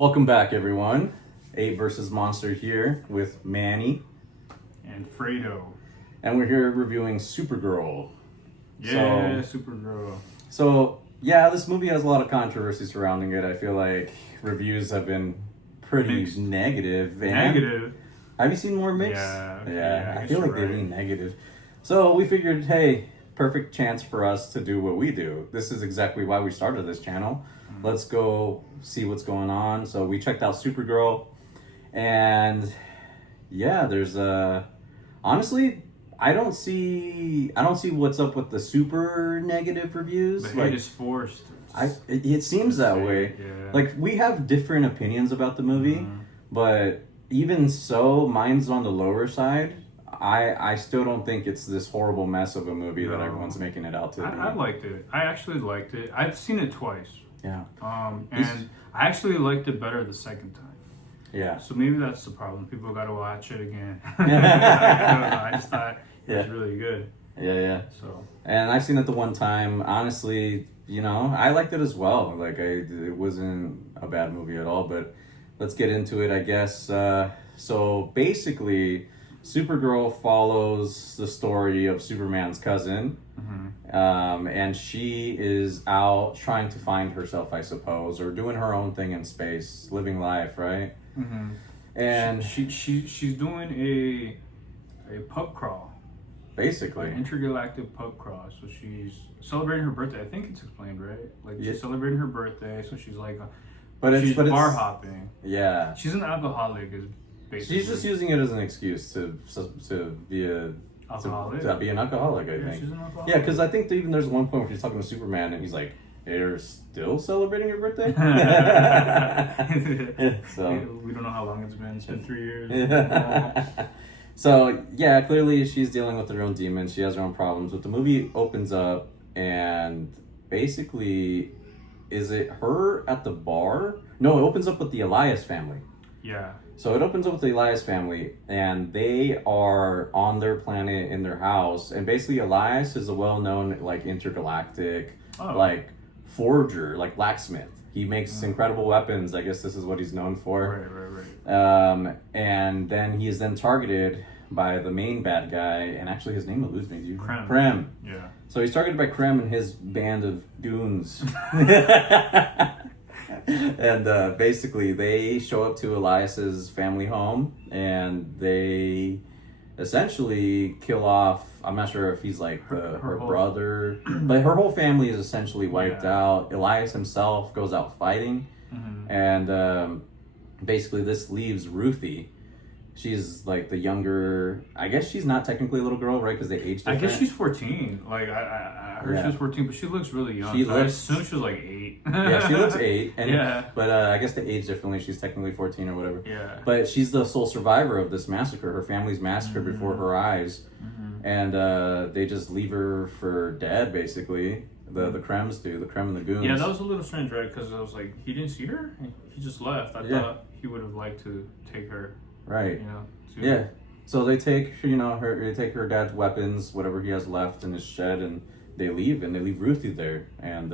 Welcome back, everyone. Apevsmonster here with Manny, and Fredo. and we're here reviewing Supergirl. Yeah, Supergirl. So, yeah, this movie has a lot of controversy surrounding it. I feel like reviews have been pretty Mixed. negative. And Negative. have you seen more mixed? Yeah, okay, yeah. I I guess feel like you're they right. lean negative. So we figured, hey, perfect chance for us to do what we do. This is exactly why we started this channel. Let's go see what's going on. So we checked out Supergirl, and yeah, there's honestly, I don't see what's up with the super negative reviews. The hate is forced. It seems that way. Yeah. Like, we have different opinions about the movie, but even so, mine's on the lower side. I still don't think it's this horrible mess of a movie that No. everyone's making it out to be. I liked it. I actually liked it. I've seen it twice. Yeah. And I actually liked it better the second time. Yeah. So maybe that's the problem. People got to watch it again. I don't know. I just thought it was really good. Yeah. So. And I've seen it the one time. Honestly, I liked it as well. Like, it wasn't a bad movie at all. But let's get into it, I guess. So basically, Supergirl follows the story of Superman's cousin. And she is out trying to find herself, I suppose, or doing her own thing in space, living life, right? And she's doing a pub crawl. basically, An intergalactic pub crawl. So she's celebrating her birthday. I think it's explained, right? Like, Yeah. she's celebrating her birthday, so she's like, it's bar hopping. Yeah, She's an alcoholic, is basically. she's just using it as an excuse to be a Alcoholic? to be an alcoholic. I Yeah, think. she's an alcoholic. Yeah, because I think even there's one point where she's talking to Superman, and he's like, "You're still celebrating your birthday?" So. We don't know how long it's been. It's been 3 years. So, yeah, clearly she's dealing with her own demons. She has her own problems. But the movie opens up, and basically, is it her at the bar? No, it opens up with the Elias family. Yeah. So it opens up with the Elias family, and they are on their planet in their house. And basically, Elias is a well-known, like, intergalactic, like, forger, like, blacksmith. He makes incredible weapons. I guess this is what he's known for. Right. And then he is then targeted by the main bad guy, and actually his name eludes me. Krem. Yeah. So he's targeted by Krem and his band of goons. And basically they show up to Elias's family home, and they essentially kill off, I'm not sure if he's like her brother, but her whole family is essentially wiped out. Elias himself goes out fighting, and basically this leaves Ruthie. She's like the younger, I guess she's not technically a little girl, right? Because they age different. I guess she's 14. Like, I heard she was 14, but she looks really young. I assume she was like 8. Yeah, she looks 8. And, yeah. But I guess they age differently. She's technically 14 or whatever. Yeah. But she's the sole survivor of this massacre. Her family's massacred before her eyes. And they just leave her for dead, basically. The Krems do. The Krem and the goons. Yeah, that was a little strange, right? Because I was like, he didn't see her? He just left. I thought he would have liked to take her. Right. Too. Yeah. So they take, they take her dad's weapons, whatever he has left in his shed, and they leave Ruthie there. And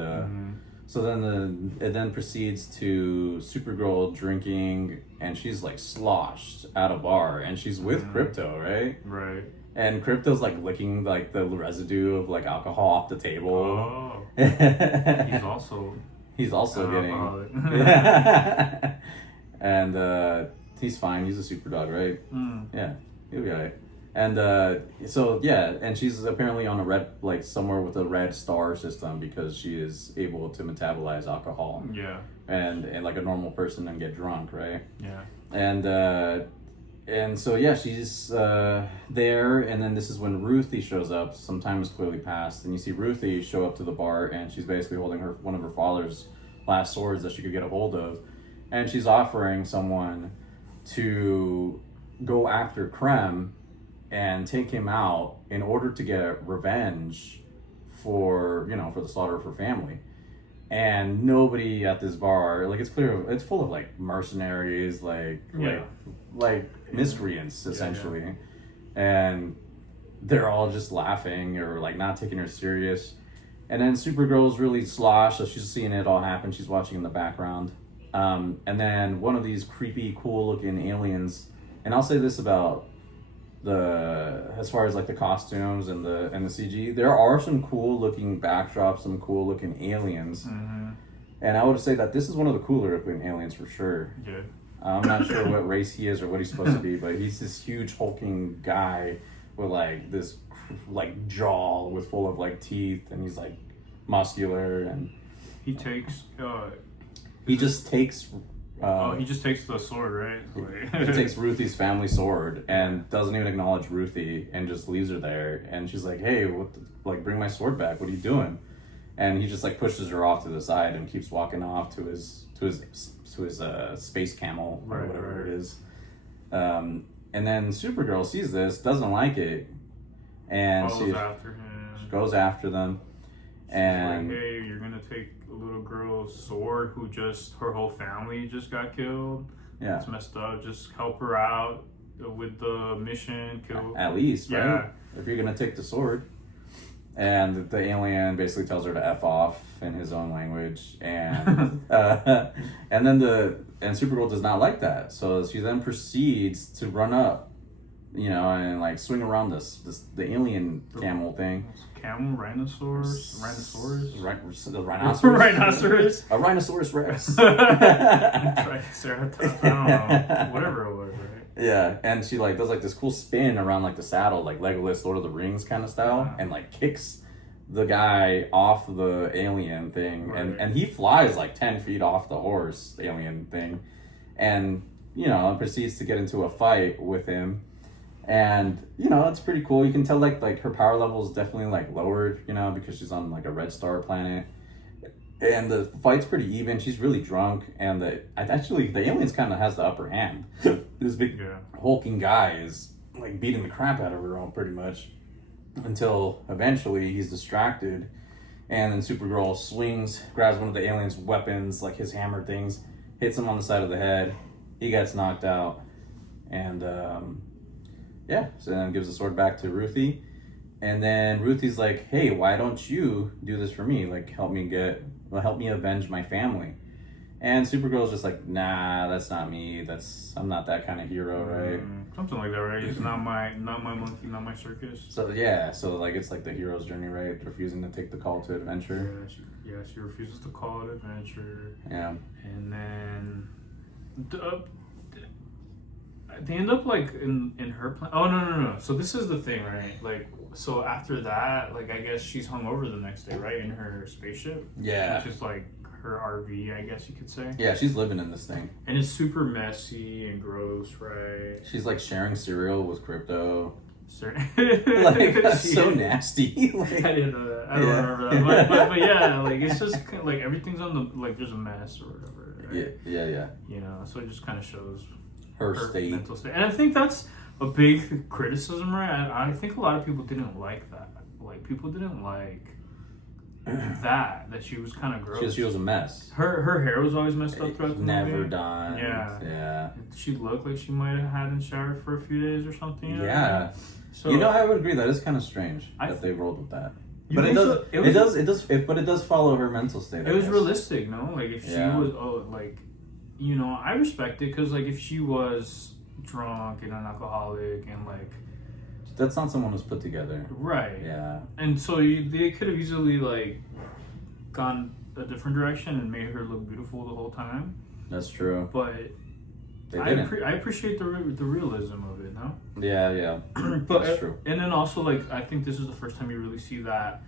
so then it then proceeds to Supergirl drinking, and she's like sloshed at a bar, and she's with Crypto, right? Right. And Crypto's like licking like the residue of like alcohol off the table. Oh. He's also getting and he's fine. He's a super dog, right? Yeah, he'll be alright. And and she's apparently on a red, like somewhere with a red star system, because she is able to metabolize alcohol. Yeah. And like a normal person and get drunk, right? Yeah. And so yeah, she's there, and then this is when Ruthie shows up. Some time has clearly passed, and you see Ruthie show up to the bar, and she's basically holding one of her father's last swords that she could get a hold of, and she's offering someone to go after Krem and take him out in order to get revenge for the slaughter of her family. And nobody at this bar, like, it's clear it's full of like mercenaries, like miscreants essentially. And they're all just laughing or like not taking her serious. And then Supergirl's really sloshed, so she's seeing it all happen. She's watching in the background. And then one of these creepy, cool-looking aliens, and I'll say this about as far as like the costumes and the CG, there are some cool-looking backdrops, some cool-looking aliens, and I would say that this is one of the cooler-looking aliens for sure. Yeah. I'm not sure what race he is or what he's supposed to be, but he's this huge hulking guy with like this like jaw with full of like teeth, and he's like muscular, and he takes. He just takes. He just takes the sword, right? He takes Ruthie's family sword and doesn't even acknowledge Ruthie and just leaves her there. And she's like, "Hey, bring my sword back. What are you doing?" And he just like pushes her off to the side and keeps walking off to his space camel or whatever it is. And then Supergirl sees this, doesn't like it, and she goes after them. And like, hey, you're gonna take a little girl's sword who her whole family just got killed. Yeah, it's messed up. Just help her out with the mission. Kill at least, right? Yeah. If you're gonna take the sword. And the alien basically tells her to F off in his own language, and and then Supergirl does not like that, so she then proceeds to run up, and like swing around the alien camel thing. Camel, rhinoceros, the rhinoceros, a rhinoceros rex, triceratops, I don't know, whatever it was, right? Yeah, and she like does like this cool spin around like the saddle, like Legolas Lord of the Rings kind of style, and like kicks the guy off the alien thing, and he flies like 10 feet off the horse alien thing, and proceeds to get into a fight with him, and it's pretty cool. You can tell like her power level is definitely like lowered, because she's on like a red star planet. And the fight's pretty even. She's really drunk, and the aliens kind of has the upper hand. This big hulking guy is like beating the crap out of her all pretty much, until eventually he's distracted, and then Supergirl swings, grabs one of the aliens' weapons, like his hammer things, hits him on the side of the head. He gets knocked out, and so then gives the sword back to Ruthie, and then Ruthie's like, "Hey, why don't you do this for me? Like, help me avenge my family." And Supergirl's just like, "Nah, that's not me. I'm not that kind of hero, right?" Something like that, right? It's not my monkey, not my circus. So like it's like the hero's journey, right? Refusing to take the call to adventure. Yeah, she refuses to call it adventure. Yeah. And then they end up like in her plan. Oh no. So this is the thing, right? Like, so after that, like I guess she's hung over the next day, right, in her spaceship. Yeah. Which is like her RV, I guess you could say. Yeah, she's living in this thing. And it's super messy and gross, right? She's like sharing cereal with Crypto. Like that's so nasty. Like, I didn't know that. I don't remember that. But yeah, like it's just kind of, like everything's on the like there's a mess or whatever. Right? Yeah. So it just kind of shows her state. Mental state, and I think that's a big criticism, right? I think a lot of people didn't like that. Like people didn't like that she was kind of gross. She was a mess. Her hair was always messed up throughout the movie. Never done. Yeah. She looked like she might have hadn't showered for a few days or something. Yeah. So I would agree that is kind of strange that they rolled with that. But it does follow her mental state. It was realistic, no? Like if she was I respect it, because like if she was drunk and an alcoholic and like. That's not someone who's put together. Right. Yeah. And so they could have easily like gone a different direction and made her look beautiful the whole time. That's true. But I appreciate the realism of it, no? Yeah. But that's true. And then also like I think this is the first time you really see that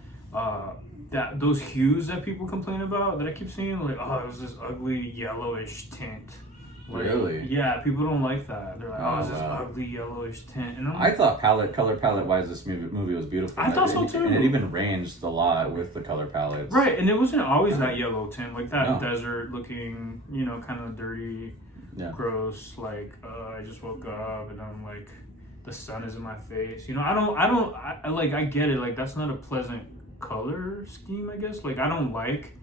that those hues that people complain about that I keep seeing, like, oh, it was this ugly yellowish tint. Like, really? Yeah, people don't like that. They're like, oh, it's this ugly yellowish tint. And I thought color palette wise, this movie was beautiful. I thought so too. And it even ranged a lot with the color palettes. Right, and it wasn't always that yellow tint, like that desert looking, kind of dirty, gross. Like, I just woke up and I'm like, the sun is in my face. I get it. Like, that's not a pleasant color scheme, I guess. Like, I don't like.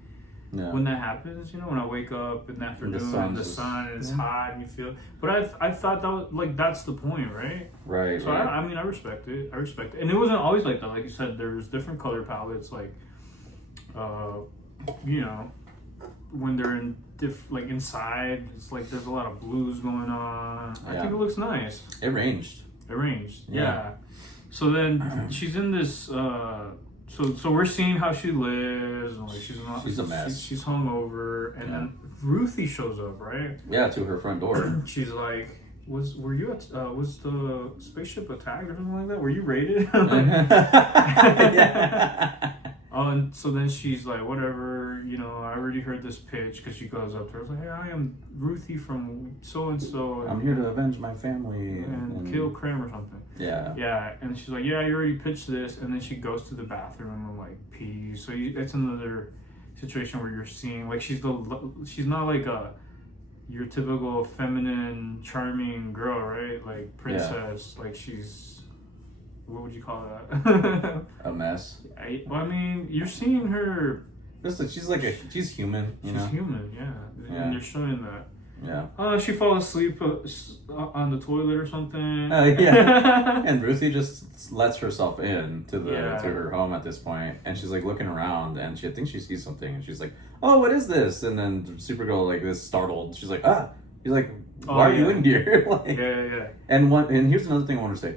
Yeah. When that happens, when I wake up in the afternoon, the sun is hot and you feel. But I thought that was like that's the point, right? Right. So right. I respect it. And it wasn't always like that. Like you said, there's different color palettes. Like, when they're in like inside. It's like there's a lot of blues going on. I think it looks nice. Arranged. Yeah. So then she's in this. So we're seeing how she lives. And like she's a mess. She's hungover, and then Ruthie shows up, right? Yeah, to her front door. She's like, was the spaceship attacked or something like that? Were you raided? Yeah. And so then she's like, whatever, I already heard this pitch, because she goes up to her, like, hey, I am Ruthie from so and so. I'm here to avenge my family and kill Krem or something. Yeah, and she's like, yeah, you already pitched this, and then she goes to the bathroom and like pees. So it's another situation where you're seeing like she's not like your typical feminine, charming girl, right? Like princess, like she's. What would you call that? A mess. I mean, you're seeing her. She's she's human. She's human, yeah. And you're showing that. Yeah. She falls asleep on the toilet or something. Yeah. And Ruthie just lets herself in to her home at this point, and she's like looking around, and I think she sees something, and she's like, "Oh, what is this?" And then Supergirl like is startled. She's like, "Ah." He's like, "Why are you in here?" Like, yeah. And here's another thing I want to say.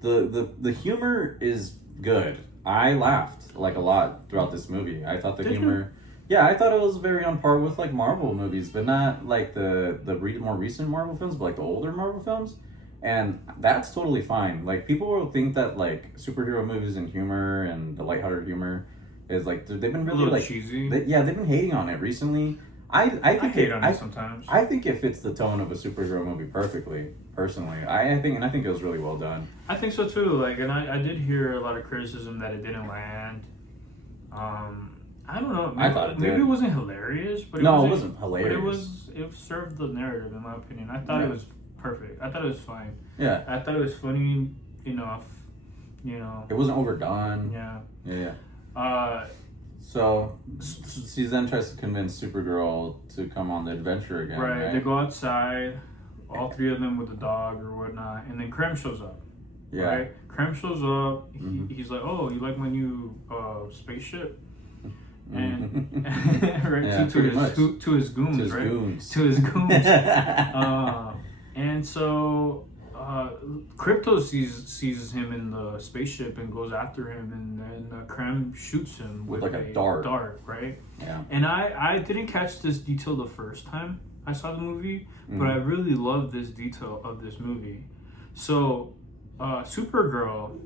The humor is good. I laughed like a lot throughout this movie. I thought the humor, I thought it was very on par with like Marvel movies, but not like the more recent Marvel films, but like the older Marvel films, and that's totally fine. Like people will think that like superhero movies and humor and the lighthearted humor is like they've been really like cheesy. They've been hating on it recently. I hate on it sometimes. I think it fits the tone of a superhero movie perfectly. Personally, I think it was really well done. I think so too. Like, and I did hear a lot of criticism that it didn't land. I don't know. Maybe it wasn't hilarious, but it wasn't hilarious. But it served the narrative, in my opinion. I thought it was perfect. I thought it was fine. Yeah. I thought it was funny enough. It wasn't overdone. Yeah. So she then tries to convince Supergirl to come on the adventure again. Right. They go outside, all three of them with the dog or whatnot, and then Krem shows up. Yeah. Right? Krem shows up. He's like, "Oh, you like my new spaceship?" And to his goons, right? To his goons. And so Crypto sees him in the spaceship and goes after him, and then Krem shoots him with like a dart, right? Yeah. And I didn't catch this detail the first time I saw the movie, but I really love this detail of this movie. So, Supergirl,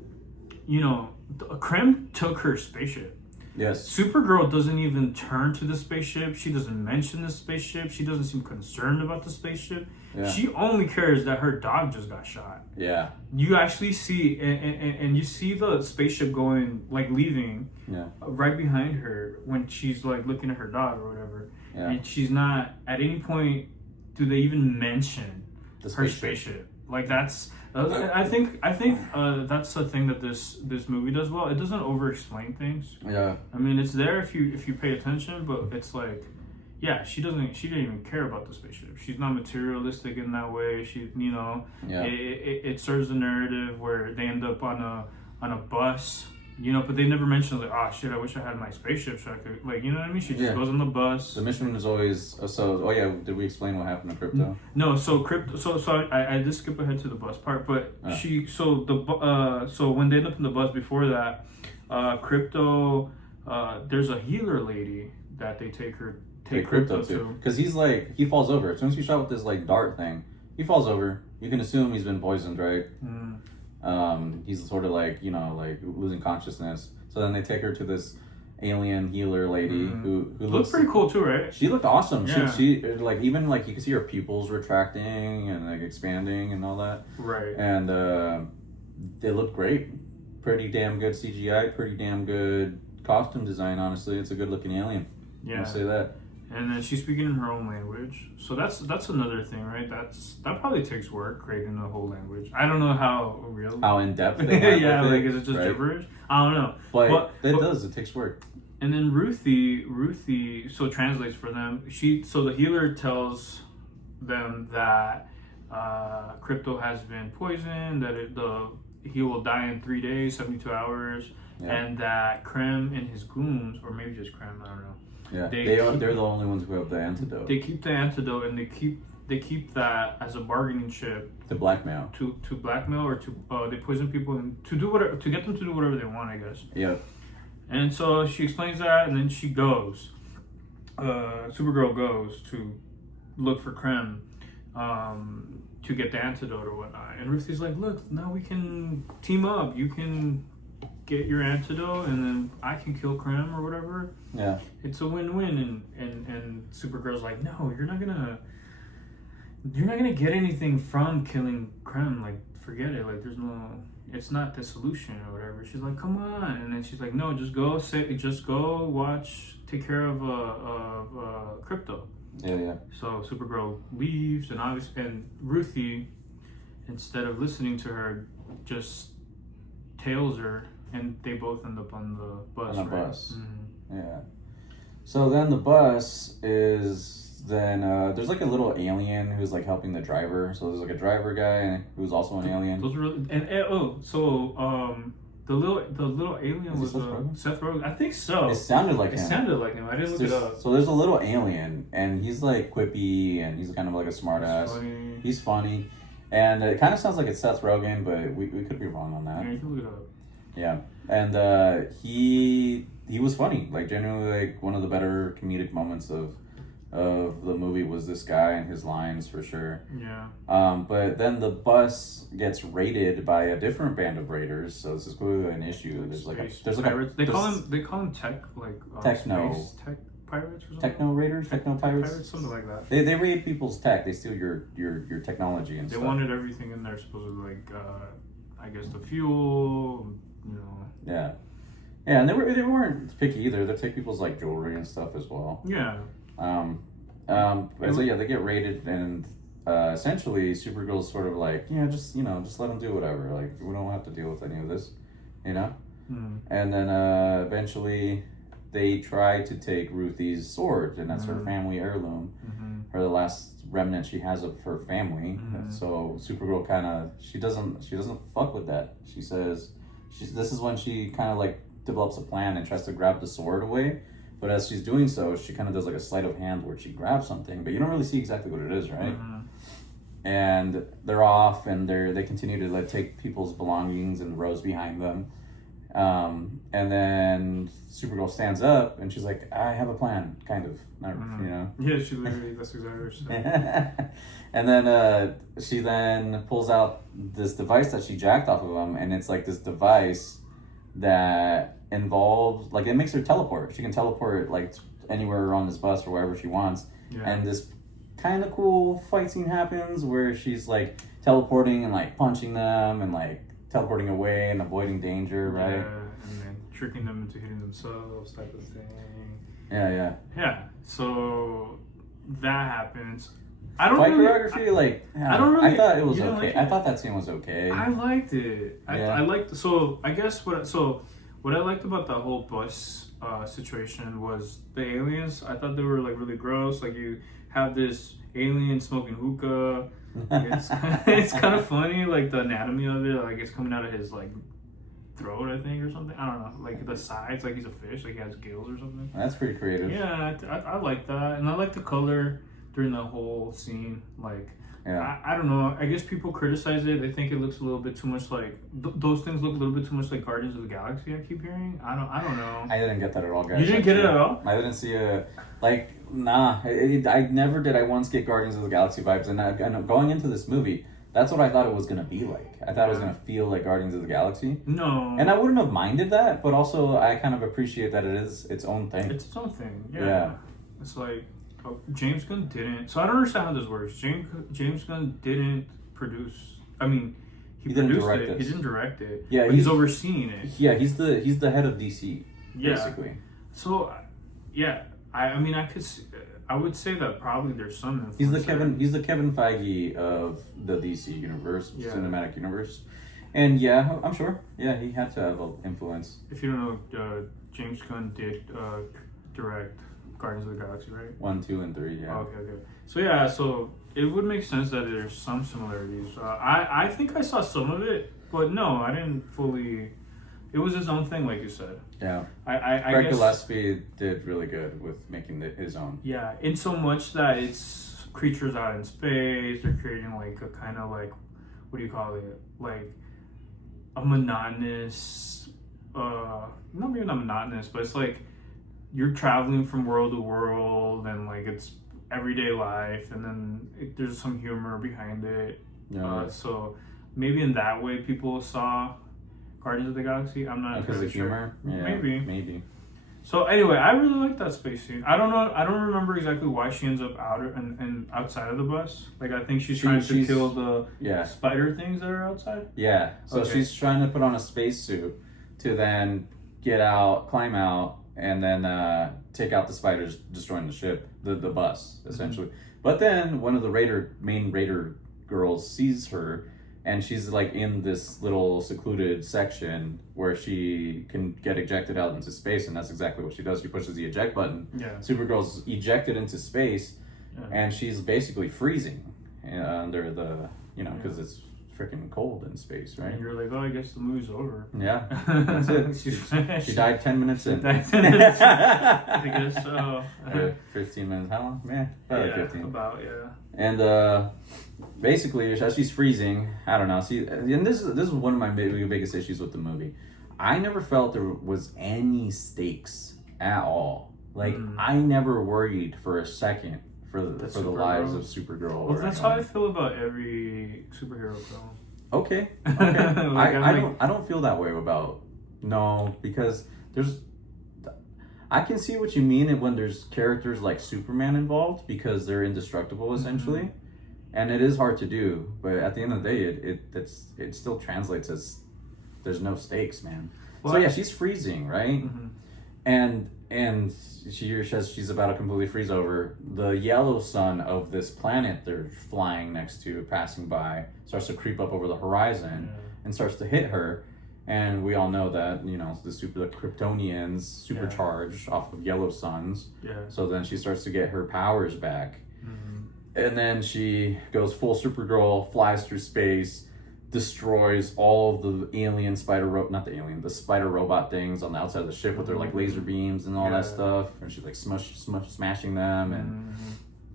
Krem took her spaceship. Yes. Supergirl doesn't even turn to the spaceship. She doesn't mention the spaceship. She doesn't seem concerned about the spaceship. Yeah. She only cares that her dog just got shot. Yeah. You actually see, and you see the spaceship going, like leaving, right behind her when she's like looking at her dog or whatever. Yeah. And she's not, at any point, do they even mention her spaceship? Like that's, I think that's the thing that this movie does well. It doesn't over-explain things. Yeah. I mean, it's there if you pay attention, but it's like, yeah, she didn't even care about the spaceship. She's not materialistic in that way. It serves the narrative where they end up on a bus, but they never mention like, oh shit, I wish I had my spaceship so I could, like, you know what I mean? She just goes on the bus. The mission is always did we explain what happened to Crypto? No, so I did skip ahead to the bus part, but so when they end up in the bus before that, Crypto, there's a healer lady that they take Crypto to, because he falls over as soon as he's shot with this like dart thing. He falls over. You can assume he's been poisoned, right? He's sort of like losing consciousness. So then they take her to this alien healer lady who looks pretty cool too, right? She looked awesome. Yeah. She like even like you can see her pupils retracting and like expanding and all that. Right. And they look great. Pretty damn good CGI. Pretty damn good costume design. Honestly, it's a good looking alien. Yeah. I'll say that. And then she's speaking in her own language, so that's another thing, right? That probably takes work, creating a whole language. I don't know how in depth. They is it just gibberish? I don't know, but it takes work. And then Ruthie, so translates for them. So the healer tells them that Crypto has been poisoned, that he will die in 3 days, 72 hours, and that Krem and his goons, or maybe just Krem, I don't know. Yeah, they're the only ones who have the antidote. They keep the antidote, and they keep that as a bargaining chip to blackmail. To blackmail, or to they poison people and to do whatever, to get them to do whatever they want, I guess. Yeah. And so she explains that, and then she goes. Supergirl goes to look for Krem, to get the antidote or whatnot. And Ruthie's like, "Look, now we can team up. You can get your antidote, and then I can kill Krem or whatever." Yeah. It's a win-win. And Supergirl's like, "No, you're not gonna get anything from killing Krem. Like, forget it. Like, it's not the solution or whatever." She's like, "Come on." And then she's like, "No, just go watch, take care of Crypto." Yeah. So Supergirl leaves, and Ruthie, instead of listening to her, just tails her, and they both end up on the bus. On the right? bus. Mm-hmm. Yeah. So then the bus is there's like a little alien who's like helping the driver. So there's like a driver guy who's also an alien. Those were the little alien was Seth Rogen. I think so. It sounded like him. I didn't look it up. So there's a little alien, and he's like quippy, and he's kind of like a smart ass. He's funny, and it kind of sounds like it's Seth Rogen, but we could be wrong on that. Yeah, you can look it up. Yeah, and he was funny. Like, genuinely, like one of the better comedic moments of the movie was this guy and his lines, for sure. Yeah. But then the bus gets raided by a different band of raiders, so this is clearly an issue. There's like pirates. They call them tech, like techno space tech pirates or something. Techno raiders, techno pirates, something like that. They raid people's tech. They steal your technology and they stuff. They wanted everything in there, supposedly, like I guess the fuel, you know. Yeah, and they weren't picky either. They take people's like jewelry and stuff as well. Yeah. So yeah, they get raided, and essentially Supergirl's sort of like, just let them do whatever. Like, we don't have to deal with any of this, Mm. And then eventually they try to take Ruthie's sword, and that's her family heirloom, her the last remnant she has of her family. And so Supergirl she doesn't fuck with that. She says this is when she kind of like develops a plan and tries to grab the sword away. But as she's doing so, she kind of does like a sleight of hand where she grabs something, but you don't really see exactly what it is, right? And they're off, and they continue to like take people's belongings and rows behind them. And then Supergirl stands up, and she's like, "I have a plan," kind of, Yeah, she literally, that's exactly what she said. And then she then pulls out this device that she jacked off of him, and it's like this device that involves, like, it makes her teleport. She can teleport like anywhere on this bus or wherever she wants. Yeah. And this kind of cool fight scene happens where she's like teleporting and like punching them and like teleporting away and avoiding danger, right? Yeah, and then tricking them into hitting themselves, type of thing. Yeah. So that happens. I thought it was okay. Like, I thought that scene was okay. I liked it. I liked. So I guess what I liked about the whole bus situation was the aliens. I thought they were like really gross. Like, you have this alien smoking hookah. It's kind of funny, like the anatomy of it. Like, it's coming out of his like throat, I think, or something. I don't know. Like the sides, like he's a fish, like he has gills or something. That's pretty creative. Yeah, I like that, and I like the color during the whole scene. Like, I don't know. I guess people criticize it. They think it looks a little bit too much like those things look a little bit too much like Guardians of the Galaxy. I keep hearing. I don't know. I didn't get that at all, guys. You didn't get it at all? I didn't see I never did. I once get Guardians of the Galaxy vibes, and going into this movie, that's what I thought it was gonna be like. I thought it was gonna feel like Guardians of the Galaxy. No. And I wouldn't have minded that, but also I kind of appreciate that it is its own thing. It's its own thing. Yeah. It's like. Oh, James Gunn didn't. So I don't understand how this works. James Gunn didn't produce. I mean, he produced it. He didn't direct it. Yeah, but he's overseeing it. Yeah, he's the head of DC. Yeah. Basically. So, yeah, I mean, I would say that probably there's some influence. He's the Kevin Feige of the DC universe, cinematic universe, and yeah, I'm sure. Yeah, he had to have an influence. If you don't know, James Gunn did direct Guardians of the Galaxy, right? 1, 2, and 3, yeah. Okay. So it would make sense that there's some similarities. I think I saw some of it, but no, I didn't fully it was his own thing, like you said. Yeah. I Craig guess Gillespie did really good with making his own. Yeah, in so much that it's creatures out in space. They're creating like a kind of like, what do you call it? Like a monotonous, not maybe not monotonous, but it's like you're traveling from world to world, and like it's everyday life, and then there's some humor behind it. Yeah. So maybe in that way people saw Guardians of the Galaxy. I'm not because entirely of sure. humor. Yeah, maybe. So anyway, I really like that space scene. I don't know. I don't remember exactly why she ends up out and outside of the bus. Like I think she's trying to kill the spider things that are outside. Yeah. So she's trying to put on a spacesuit to then get out, climb out, and then take out the spiders destroying the ship, the bus essentially. But then one of the main Raider girls sees her. And she's like in this little secluded section where she can get ejected out into space, and that's exactly what she does. She pushes the eject button. Yeah. Supergirl's ejected into space, and she's basically freezing under the, because it's freaking cold in space, right? And you're like, oh, I guess the movie's over. Yeah, that's it. She died 10 minutes in. I guess so. 15 minutes. How long? Man, probably 15. About, yeah. And basically, as she's freezing, I don't know. See, and this is one of my biggest issues with the movie. I never felt there was any stakes at all. Like I never worried for a second for the lives of Supergirl. Well, that's how I feel about every superhero film. Okay. I don't feel that way about because I can see what you mean when there's characters like Superman involved because they're indestructible essentially, and it is hard to do. But at the end of the day, it still translates as there's no stakes, man. Well, so yeah, she's freezing, right? And she says she's about to completely freeze over. The yellow sun of this planet they're flying next to, passing by, starts to creep up over the horizon and starts to hit her. And we all know that, the Kryptonians supercharge off of yellow suns. Yeah. So then she starts to get her powers back. And then she goes full Supergirl, flies through space, destroys all of the the spider robot things on the outside of the ship with their like laser beams and all that stuff. And she's like smashing them.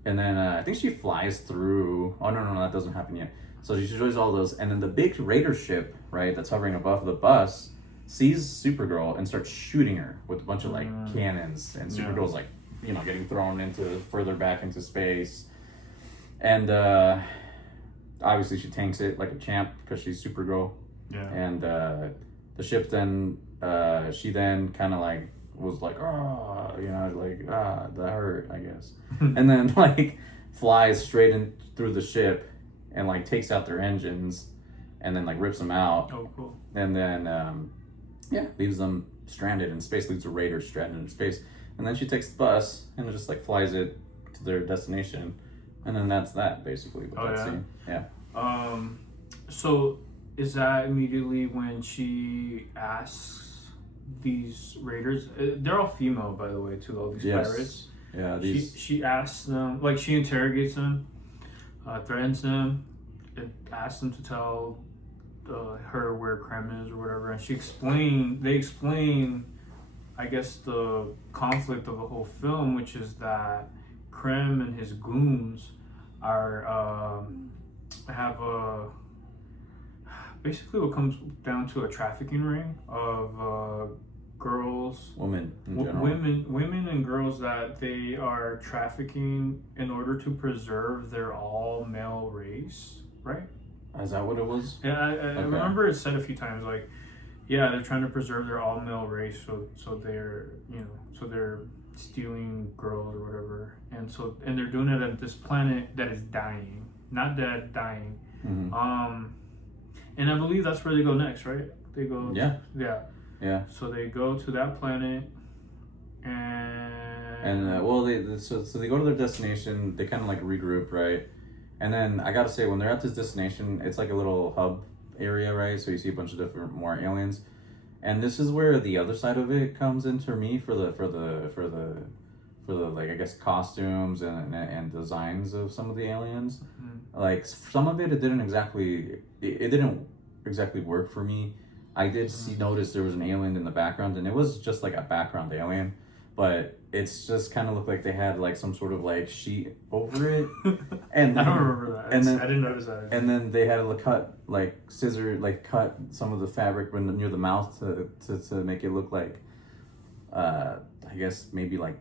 And then I think she flies through. Oh, no, that doesn't happen yet. So she destroys all those, and then the big Raider ship, right, that's hovering above the bus, sees Supergirl and starts shooting her with a bunch of like cannons, and Supergirl's like, getting thrown further back into space, and obviously she tanks it like a champ because she's Supergirl. Yeah. And the ship then, she then kind of like was like, that hurt, I guess, and then like flies straight in through the ship. And like takes out their engines, and then like rips them out. Oh, cool! And then leaves them stranded in space. Leaves the Raiders stranded in space, and then she takes the bus and just like flies it to their destination, and then that's that basically. Scene. Yeah. So is that immediately when she asks these Raiders? They're all female, by the way, too. All these pirates. Yeah. She asks them, like she interrogates them. Threatens them, asks them to tell her where Krem is or whatever, and they explain, I guess, the conflict of the whole film, which is that Krem and his goons are basically what comes down to a trafficking ring of girls, women in general. women and girls that they are trafficking in order to preserve their all male race, right? Is that what it was? Yeah, I remember it said a few times like, they're trying to preserve their all male race, so they're they're stealing girls or whatever, and they're doing it at this planet that is dying, not dead, dying. And I believe that's where they go next, right? They go Yeah. So they go to that planet, and so they go to their destination. They kind of like regroup, right? And then I gotta say, when they're at this destination, it's like a little hub area, right? So you see a bunch of different more aliens, and this is where the other side of it comes into me for the like I guess costumes and designs of some of the aliens. Like some of it didn't exactly work for me. I did notice there was an alien in the background, and it was just like a background alien, but it's just kind of looked like they had like some sort of like sheet over it. And then, I don't remember that. I didn't notice that. And then they had to cut cut some of the fabric near the mouth to make it look like, I guess maybe like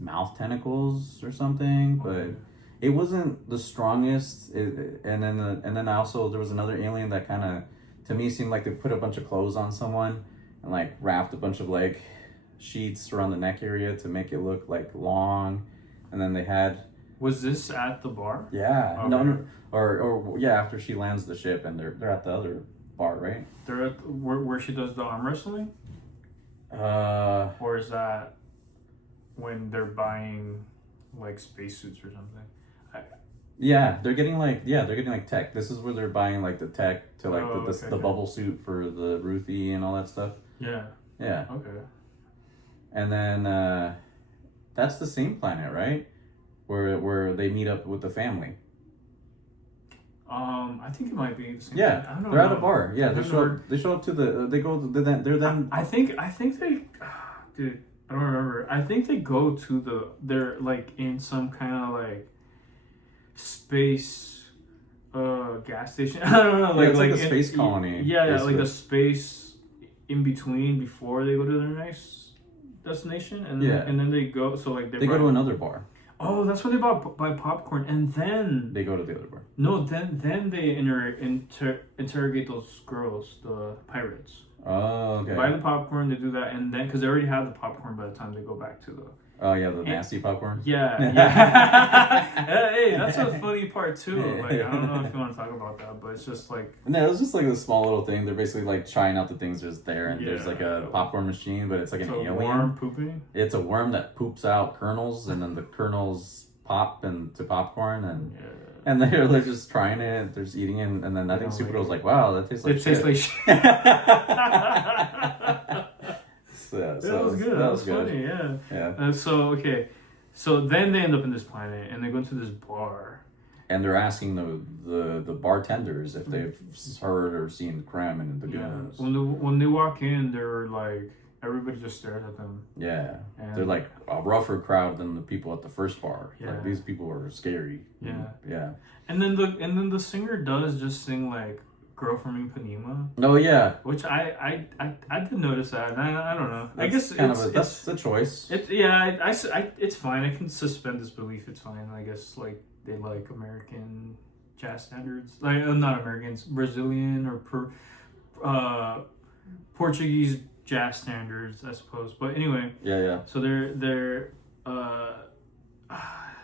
mouth tentacles or something, but it wasn't the strongest. And then also there was another alien that kind of, to me, seemed like they put a bunch of clothes on someone and like wrapped a bunch of like sheets around the neck area to make it look like long, and then they had. Was this at the bar? Yeah. Okay. No, or yeah, after she lands the ship and they're at the other bar, right? They're at where she does the arm wrestling. Or is that when they're buying like spacesuits or something? They're getting like tech. This is where they're buying like the tech to like the bubble suit for the Ruthie and all that stuff. Yeah. Yeah. Okay. And then that's the same planet, right? Where they meet up with the family. I think it might be the same. Yeah, I don't know. They're at a bar. Yeah, they show up to the. They go. They're then. I think they, dude. I don't remember. I think they go to they're like in some kind of like space gas station. I don't know. Like, it's like a space colony. Yeah, like a space in between before they go to their next destination, and then they go. So like they go to another bar. Oh, that's when they buy popcorn, and then they go to the other bar. No, then they interrogate those girls, the pirates. Oh, okay. Buy the popcorn, they do that, and then because they already have the popcorn by the time they go back to the. Oh yeah, the nasty popcorn. Yeah. Hey, that's a funny part too. Like I don't know if you want to talk about that, but it's just like. No, it's just like a small little thing. They're basically like trying out the things that's there, and there's like a popcorn machine, but it's like an alien. Worm pooping. It's a worm that poops out kernels, and then the kernels pop into popcorn, and and they're just trying it. They're just eating it, and then I think Supergirl's like, "Wow, that tastes like shit." It tastes like shit. That was good. That was funny. Yeah. So then they end up in this planet, and they go to this bar. And they're asking the bartenders if they've heard or seen Krem and the goons. When they walk in, they're like, everybody just stares at them. Yeah. And they're like a rougher crowd than the people at the first bar. Yeah. Like these people are scary. Yeah. Yeah. And then the singer does just sing like "Girl from Ipanema." Oh yeah. Which I did notice that. And I don't know. That's I guess that's the choice. It's fine. I can suspend disbelief. It's fine. I guess like they like American jazz standards, like not Americans, Brazilian or Portuguese jazz standards, I suppose. But anyway. Yeah. So they're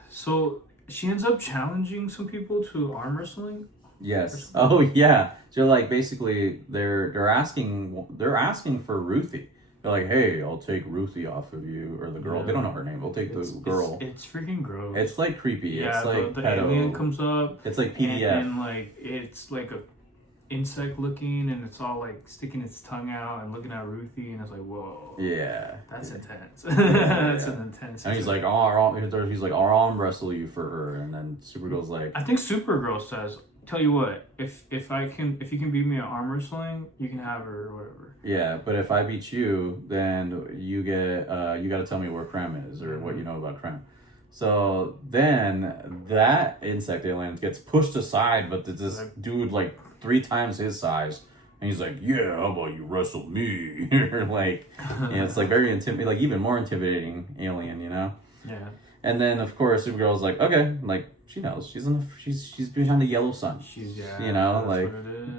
so she ends up challenging some people to arm wrestling. Yes. Oh yeah. So like basically they're asking for Ruthie. They're like, "Hey, I'll take Ruthie off of you," or the girl. Yeah. They don't know her name. They'll take the girl. It's freaking gross. It's like creepy. Yeah, it's like the alien comes up. It's like PDF. And like it's like a insect looking, and it's all like sticking its tongue out and looking at Ruthie, and it's like, whoa. Yeah. That's intense. That's an intense. And he's like, I'll arm wrestle you for her, and then Supergirl's like, I think Supergirl says, "Tell you what, if you can beat me at arm wrestling, you can have her or whatever." Yeah, but if I beat you, then you get you got to tell me where Krem is or what you know about Krem. So then that insect alien gets pushed aside, but this dude like 3 times his size, and he's like, "Yeah, how about you wrestle me?" Like, it's like very intimidating, like even more intimidating alien, you know? Yeah. And then of course Supergirl's like, okay, like she knows she's behind the yellow sun. You know, like,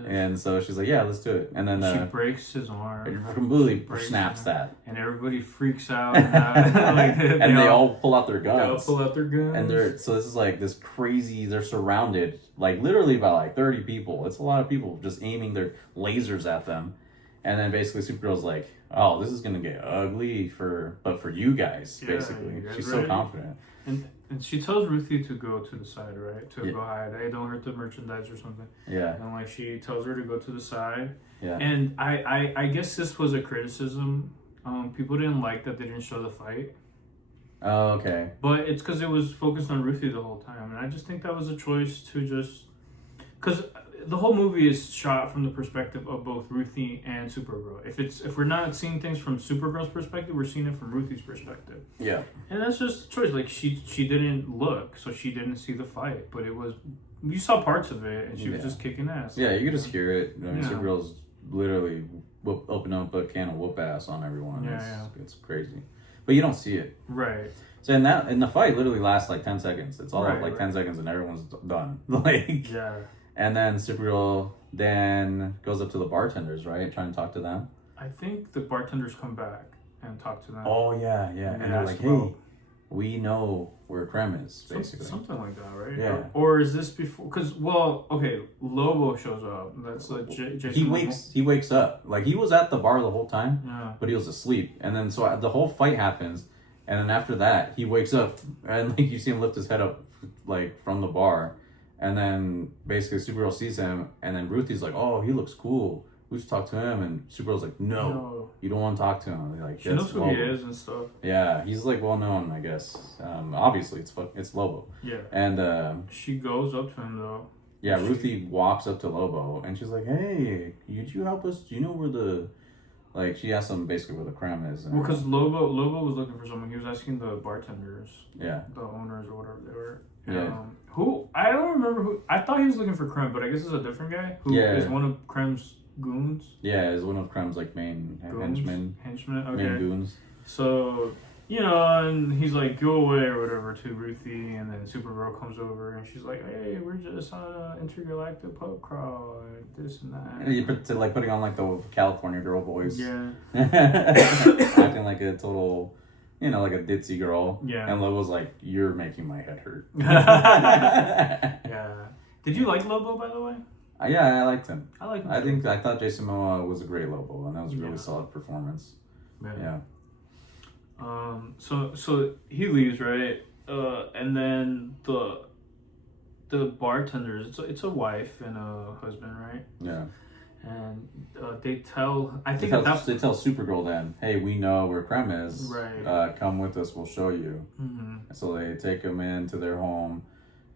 and so she's like, yeah, let's do it. And then she breaks his arm. It completely snaps that, and everybody freaks out. And they all pull out their guns. They all pull out their guns. And so this is like this crazy. They're surrounded like literally by like 30 people. It's a lot of people just aiming their lasers at them. And then basically Supergirl's like, "Oh, this is gonna get ugly for you guys." Basically, you guys she's ready? So confident. And she tells Ruthie to go to the side, right? To go hide. Hey, don't hurt the merchandise or something. Yeah. And like she tells her to go to the side. Yeah. And I guess this was a criticism. People didn't like that they didn't show the fight. Oh, okay. But it's because it was focused on Ruthie the whole time, and I just think that was a choice to just, because the whole movie is shot from the perspective of both Ruthie and Supergirl. If we're not seeing things from Supergirl's perspective, we're seeing it from Ruthie's perspective. Yeah. And that's just a choice. Like she didn't look, so she didn't see the fight, but you saw parts of it, and she was just kicking ass. Yeah, you could just hear it. I mean, Supergirl's literally open up a can of whoop ass on everyone. It's crazy, but you don't see it. Right. So in the fight literally lasts like 10 seconds. It's all 10 seconds and everyone's done. And then Supergirl then goes up to the bartenders, right? Trying to talk to them. I think the bartenders come back and talk to them. Oh yeah. And they're like, hey, we know where Krem is, basically. Something like that, right? Yeah. Or is this before? Because Lobo shows up. That's like Jason. He wakes up. Like he was at the bar the whole time, but he was asleep. And then so the whole fight happens. And then after that, he wakes up and like you see him lift his head up like from the bar, and then basically Supergirl sees him, and then Ruthie's like, "Oh, he looks cool. We should talk to him." And Supergirl's like, "No, you don't want to talk to him." Like, she knows who he is and stuff. Yeah, he's like well known, I guess. Obviously, it's Lobo. Yeah. And she goes up to him though. Yeah, Ruthie walks up to Lobo and she's like, "Hey, could you help us? Do you know where the?" Like, she asked him basically where the Krem is. Well, because Lobo was looking for someone. He was asking the bartenders. Yeah. The owners or whatever they were. Yeah. Who? I don't remember who. I thought he was looking for Krem, but I guess it's a different guy who is one of Krem's goons. Yeah, is one of Krem's, like, main henchmen. Okay. Main goons. So, and he's like, go away or whatever to Ruthie, and then Supergirl comes over and she's like, hey, we're just on an intergalactic pub crawl and this and that. You like putting on like the California girl voice. Yeah. Acting like a total, like a ditzy girl. Yeah. And Lobo's like, you're making my head hurt. Yeah. Did you like Lobo, by the way? Yeah, I liked him. I liked him. I thought Jason Momoa was a great Lobo, and that was a really solid performance. Yeah. So he leaves, right? And then the bartenders, it's a wife and a husband, right? Yeah. And they tell Supergirl then, hey, we know where Krem is. Right. Come with us, we'll show you. Mm-hmm. So they take him into their home,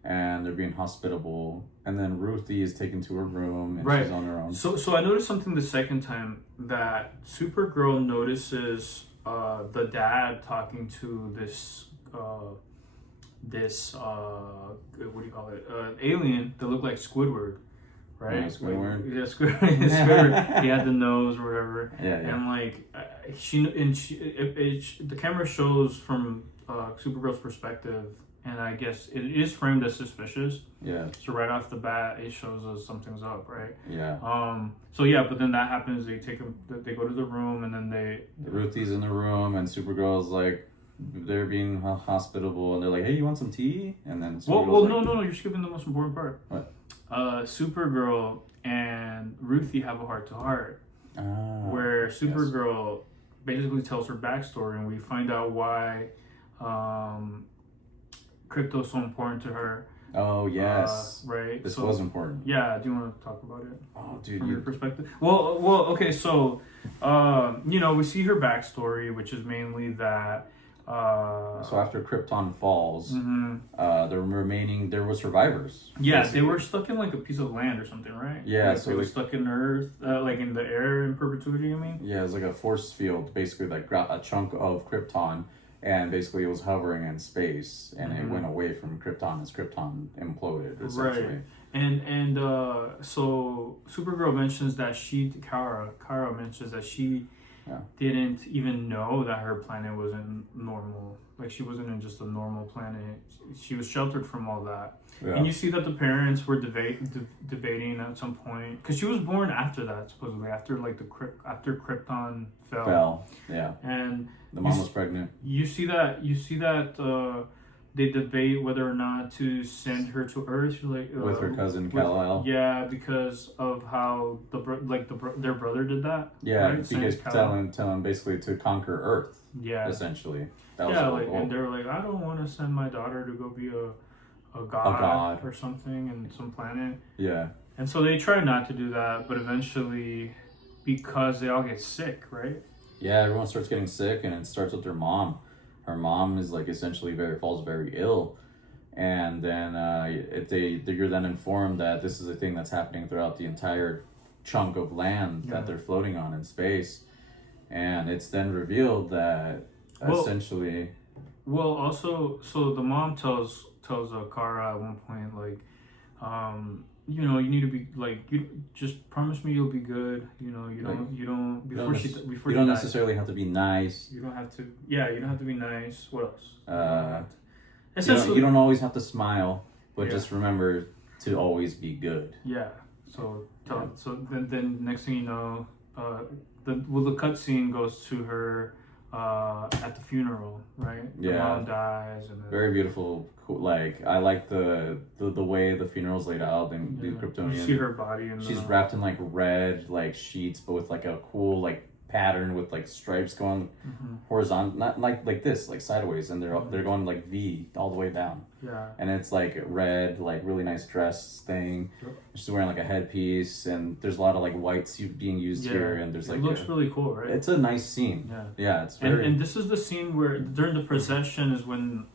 and they're being hospitable. And then Ruthie is taken to her room, and she's on her own. So I noticed something the second time, that Supergirl notices the dad talking to this what do you call it? Alien that looked like Squidward, right? Yeah, Squidward. Yeah, Squidward. He had the nose or whatever. Yeah. And like the camera shows from Supergirl's perspective, and I guess it is framed as suspicious. Yeah. So right off the bat, it shows us something's up, right? Yeah. So yeah, but then that happens. They they go to the room, and then Ruthie's in the room, and Supergirl's like, they're being hospitable, and they're like, hey, you want some tea? And then no, you're skipping the most important part. What? Supergirl and Ruthie have a heart-to-heart, where Supergirl basically tells her backstory, and we find out why Crypto's so important to her. Oh, yes. Right. This was important. Yeah. Do you want to talk about it? Oh, dude. From your perspective? Well. Okay. So, we see her backstory, which is mainly that. So after Krypton falls, there were survivors. Yeah, basically. They were stuck in like a piece of land or something, right? Yeah, like, so they were stuck in Earth, like in the air in perpetuity. I mean. Yeah, it was like a force field, basically, that got a chunk of Krypton. And basically, it was hovering in space, and it went away from Krypton as Krypton imploded, essentially. Right. And so Supergirl mentions that Kara mentions that she didn't even know that her planet wasn't normal. Like, she wasn't in just a normal planet. She was sheltered from all that. Yeah. And you see that the parents were debating at some point, because she was born after that, supposedly, after Krypton fell. Yeah. And the mom was pregnant. You see that they debate whether or not to send her to Earth, like with her cousin Kal-El. Yeah, because of how their brother did that. Yeah, right? Because telling basically to conquer Earth. Yeah, essentially. That was and they were like, I don't want to send my daughter to go be a god or something in some planet. Yeah. And so they try not to do that, but eventually, because they all get sick, right? Yeah, everyone starts getting sick, and it starts with their mom. Her mom is like essentially falls very ill, and then you're then informed that this is a thing that's happening throughout the entire chunk of land that they're floating on in space, and it's then revealed that essentially. Well, also, so the mom tells Kara at one point, like, you know, you need to be like, you just promise me you'll be good. You know, you don't before you don't necessarily have to be nice. You don't have to. Yeah, you don't have to be nice. What else? Essentially, you don't always have to smile, but just remember to always be good. Yeah. So then next thing you know, the cutscene goes to her at the funeral, right? The mom dies, and then... Very beautiful. Cool. Like, I like the way the funeral's laid out, and the Kryptonian. You see her body, and she's wrapped in like red like sheets, but with like a cool like pattern with like stripes going horizontal, not like this, like sideways, and they're going like V all the way down. Yeah. And it's like red, like really nice dress thing. Yep. She's wearing like a headpiece, and there's a lot of like whites being used here, and there's like it looks really cool, right? It's a nice scene. Yeah, it's very. And this is the scene where during the procession is when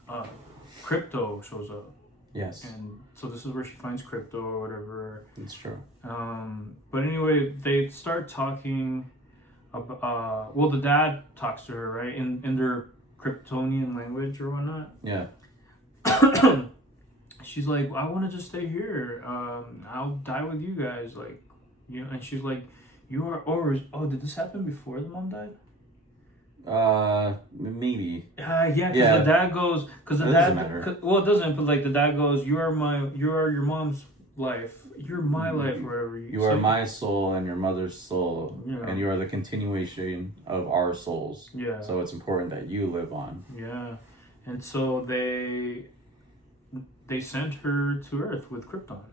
Crypto shows up. Yes. And so this is where she finds Crypto or whatever. It's true. But anyway, they start talking. Well, the dad talks to her, right, in their Kryptonian language or whatnot. Yeah. She's like, I want to just stay here. I'll die with you guys, like, you know. And she's like, you are. Oh, did this happen before the mom died? Maybe. Yeah, because the dad goes, because the dad. Well, it doesn't, but like the dad goes, you are your mom's life. You're my life, wherever you are my soul and your mother's soul, and you are the continuation of our souls. Yeah. So it's important that you live on. Yeah, and so they sent her to Earth with Krypton.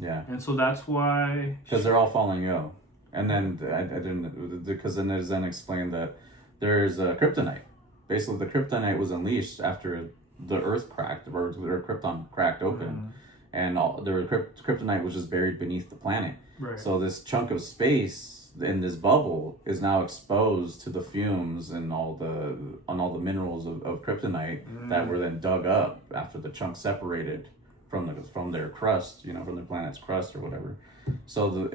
Yeah. And so that's why. Because they're all following Yo, and then I didn't, because then there's then explained that there's a kryptonite. Basically, the kryptonite was unleashed after the Earth cracked, or Krypton cracked open. And kryptonite was just buried beneath the planet. Right. So this chunk of space in this bubble is now exposed to the fumes and all the minerals of kryptonite that were then dug up after the chunk separated from their crust, from their planet's crust or whatever. So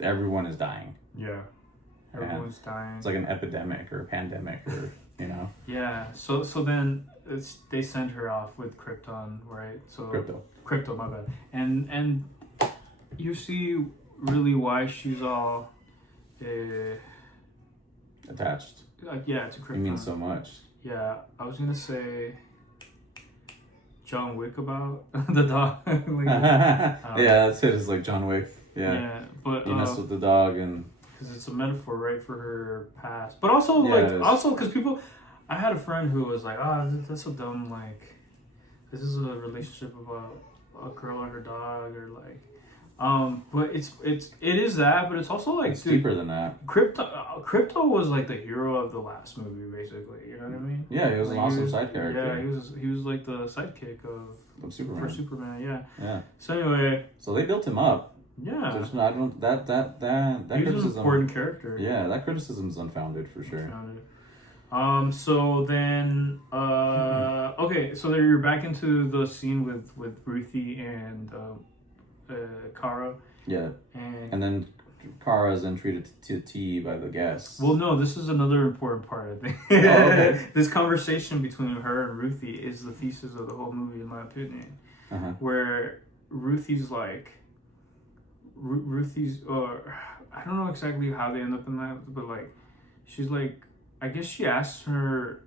everyone is dying. Yeah. Everyone's dying. It's like an epidemic or a pandemic or Yeah. So then they send her off with Krypton, right? So Crypto, my bad. And you see really why she's all attached. To Krypton. You mean so much. Yeah, I was gonna say John Wick about the dog. Yeah, that's it. It's like John Wick. Yeah, but you mess with the dog and. Because it's a metaphor, right, for her past. But also, because people... I had a friend who was like, that's so dumb, like, this is a relationship about a girl and her dog, or like... But it is that, but it's also like... It's deeper than that. Crypto was like the hero of the last movie, basically, you know what I mean? Yeah, he was an awesome side character. Yeah, he was like the sidekick of Superman. For Superman, yeah. So anyway... So they built him up. Yeah. There's no, I don't that he was an important character. Yeah, that criticism is unfounded for sure. So then okay, so then you're back into the scene with Ruthie and Kara. Yeah. And then Kara is then treated to tea by the guests. Well, no, this is another important part, I think. Okay. This conversation between her and Ruthie is the thesis of the whole movie, in my opinion. Where Ruthie's like... I don't know exactly how they end up in that, but like, she's like, I guess she asks her,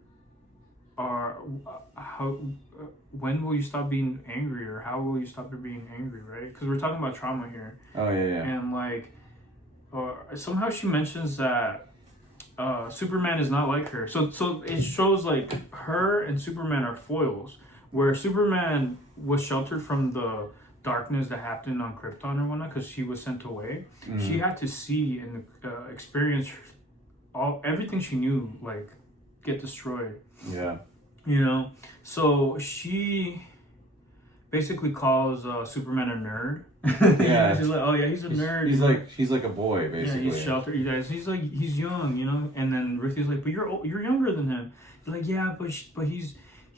when will you stop being angry, or how will you stop being angry, right? Because we're talking about trauma here. Oh yeah. And like, somehow she mentions that Superman is not like her. So it shows like her and Superman are foils, where Superman was sheltered from the darkness that happened on Krypton or whatnot because she was sent away. She had to see and experience everything she knew like get destroyed. Yeah. So she basically calls Superman a nerd. Yeah. She's like, oh yeah, he's a nerd. He's like a boy basically. Yeah, he's sheltered. He's like, he's young, And then Ruthie's like, but you're younger than him. He's like, yeah, but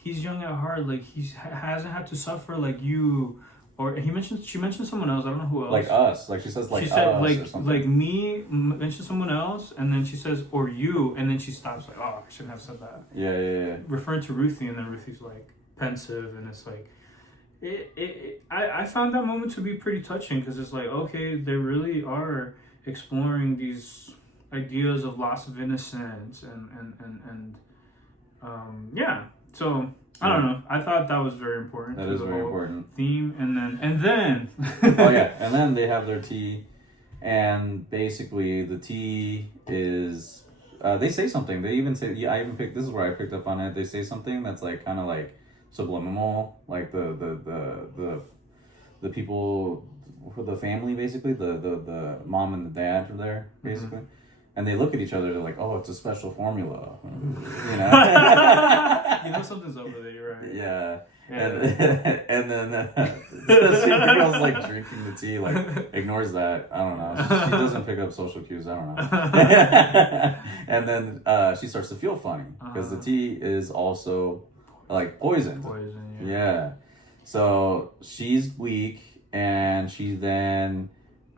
he's young at heart. Like he hasn't had to suffer like you. Or she mentioned someone else. I don't know who else. Like us. Like she says like she said, us like, or something. like me, mentioned someone else, and then she says, or you, and then she stops like, oh, I shouldn't have said that. Yeah. Referring to Ruthie, and then Ruthie's like pensive, and it's like, I found that moment to be pretty touching because it's like, okay, they really are exploring these ideas of loss of innocence and yeah. So I don't know. I thought that was very important. That is very important. Theme and then. Oh yeah, and then they have their tea, and basically the tea is. They say something. They even say. Yeah, I even picked. This is where I picked up on it. They say something that's like kind of like subliminal, like the people, the family basically, the mom and the dad are there basically. Mm-hmm. And they look at each other. They're like, "Oh, it's a special formula," you know. You know something's up with it. You're right. Yeah. And then Supergirl's like drinking the tea, like ignores that. I don't know. She doesn't pick up social cues. I don't know. And then she starts to feel funny because the tea is also like poisoned. Yeah. So she's weak, and she then.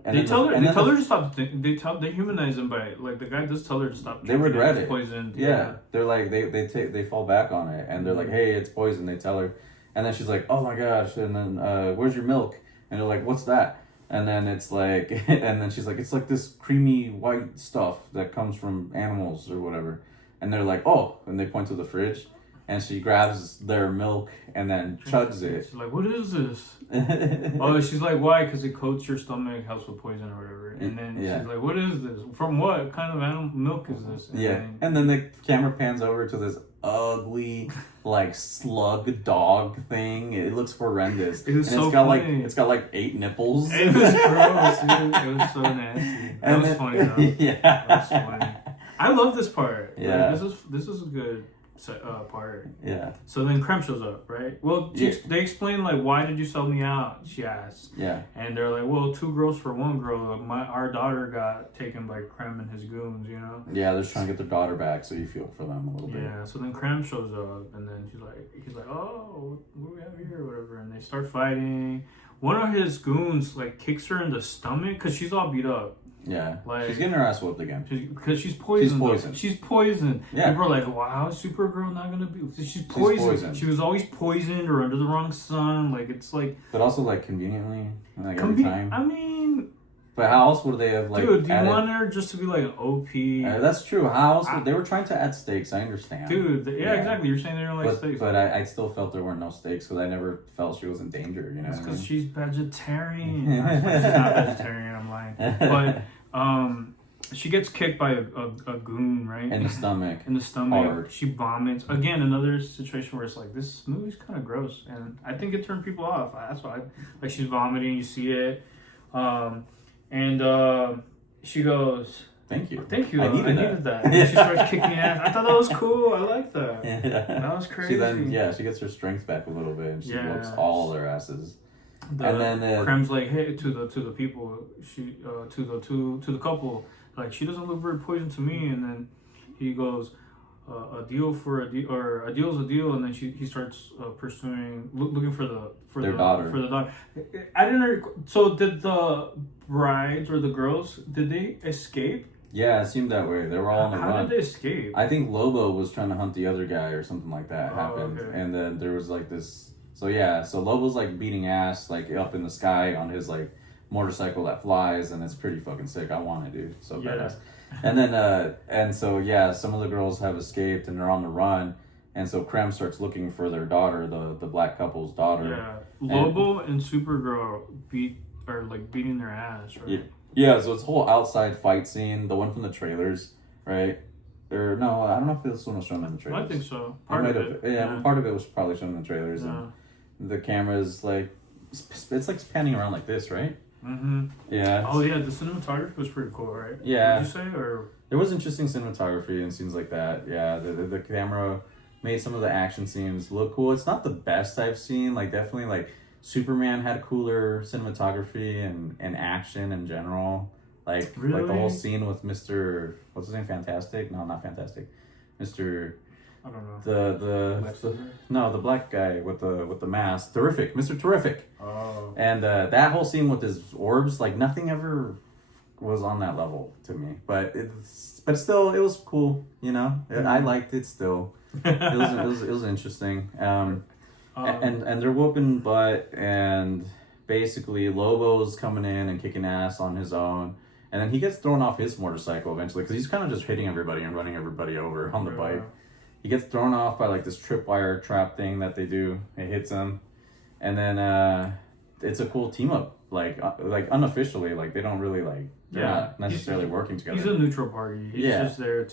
They tell her to stop. They humanize them by like the guy does tell her to stop. They regret it. Poisoned. Yeah, they're like they fall back on it, and they're like, hey, it's poison. They tell her, and then she's like, oh my gosh, and then where's your milk? And they're like, what's that? And then it's like, and then she's like, it's like this creamy white stuff that comes from animals or whatever, and they're like, oh, and they point to the fridge. And she grabs their milk and then chugs it. She's like, what is this? Oh, she's like, why? Because it coats your stomach, helps with poison or whatever. And then she's like, what is this? From what kind of animal milk is this? And then the camera pans over to this ugly, like, slug dog thing. It looks horrendous. It was and so it's got funny. it's got like 8 nipples. It was gross, dude. It was so nasty. That was funny though. Yeah. That was funny. I love this part. Yeah. Like, this is a good part. Yeah. So then Krem shows up, right? Well, they explain like, why did you sell me out? She asks. Yeah. And they're like, well, 2 girls for 1 girl. Our daughter got taken by Krem and his goons, you know. Yeah, they're trying to get their daughter back, so you feel for them a little bit. Yeah. So then Krem shows up, and then he's like, oh, what do we have here, or whatever, and they start fighting. One of his goons like kicks her in the stomach because she's all beat up. Yeah, like, she's getting her ass whooped again. Because she's poisoned. She's poisoned. Yeah. And we're like, wow, how is Supergirl not going to be... She's poisoned. She was always poisoned or under the wrong sun. Like, it's like... But also, like, conveniently, like, every time. I mean... But how else would they have, like, dude, do you want her just to be, like, OP? That's true. How else... they were trying to add stakes, I understand. Dude, yeah, exactly. You're saying they don't like stakes. But I still felt there weren't no stakes because I never felt she was in danger, you know? It's because she's vegetarian. She's not vegetarian, I'm lying. But, she gets kicked by a goon, right? In the stomach. Hard. She vomits. Again, another situation where it's like, this movie's kind of gross. And I think it turned people off. That's why. Like, she's vomiting. You see it. And she goes... Thank you. I needed that. And she starts kicking ass. I thought that was cool. I like that. Yeah. That was crazy. She gets her strength back a little bit. And she whoops all their asses. And then Krem's like, hey, to the people, to the couple, like, she doesn't look very poison to me. And then he goes, a deal's a deal. And then he starts pursuing, looking for the daughter. I didn't know. So did the brides or the girls, did they escape? Yeah, it seemed that way. They were all on the run. How did they escape? I think Lobo was trying to hunt the other guy or something like that happened. Okay. And then there was like this. So yeah, so Lobo's like beating ass like up in the sky on his like motorcycle that flies, and it's pretty fucking sick. I want it, dude. So badass. And then and so yeah, some of the girls have escaped and they're on the run. And so Krem starts looking for their daughter, the black couple's daughter. Yeah. Lobo and Supergirl are like beating their ass, right? Yeah, so it's a whole outside fight scene, the one from the trailers, right? Or no, I don't know if this one was shown in the trailers. I think so. Part of it was probably shown in the trailers. Yeah. And the camera's like, it's like panning around like this, right? Mm-hmm. Yeah. Oh yeah, the cinematography was pretty cool, right? Yeah. Did you say, or? There was interesting cinematography and scenes like that. Yeah, the camera made some of the action scenes look cool. It's not the best I've seen. Like, definitely, like, Superman had cooler cinematography and action in general. Like, really? Like the whole scene with Mr. What's his name? Fantastic? No, not Fantastic. Mr. I don't know. The black guy with the mask, Terrific, Mr. Terrific. Oh. And that whole scene with his orbs, like nothing ever was on that level to me. But still, it was cool. You know, I liked it still. It was interesting. And they're whooping butt, and basically Lobo's coming in and kicking ass on his own. And then he gets thrown off his motorcycle eventually because he's kind of just hitting everybody and running everybody over on the bike. He gets thrown off by like this tripwire trap thing that they do. It hits him, and then it's a cool team up, like unofficially, like they don't really like they're not necessarily working together. He's a neutral party. He's just there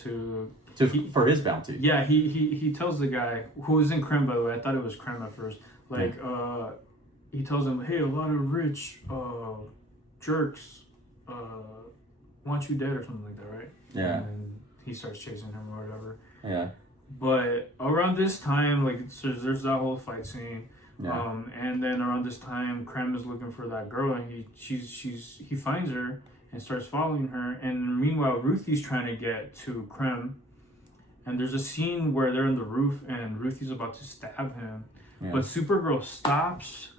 for his bounty. Yeah, he tells the guy who was in Krem, by the way. I thought it was Krem at first. Like he tells him, hey, a lot of rich jerks want you dead or something like that, right? Yeah. And he starts chasing him or whatever. Yeah. But around this time, like there's that whole fight scene. Yeah. And then around this time, Krem is looking for that girl, and he finds her and starts following her. And meanwhile, Ruthie's trying to get to Krem. And there's a scene where they're on the roof, and Ruthie's about to stab him, but Supergirl stops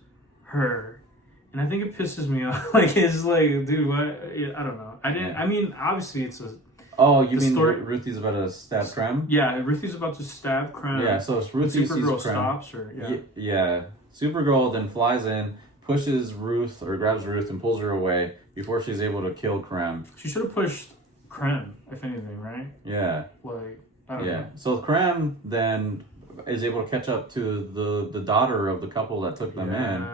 her. And I think it pisses me off. Like, it's like, dude, what? I don't know. I mean, obviously, it's a. Oh, you mean Ruthie's about to stab Krem? Yeah, Ruthie's about to stab Krem. Yeah, so Ruthie Supergirl sees Krem. stops her. Yeah. Supergirl then flies in, pushes Ruth, or grabs Ruth and pulls her away before she's able to kill Krem. She should have pushed Krem, if anything, right? Yeah. Like, I don't know. So Krem then is able to catch up to the daughter of the couple that took them in.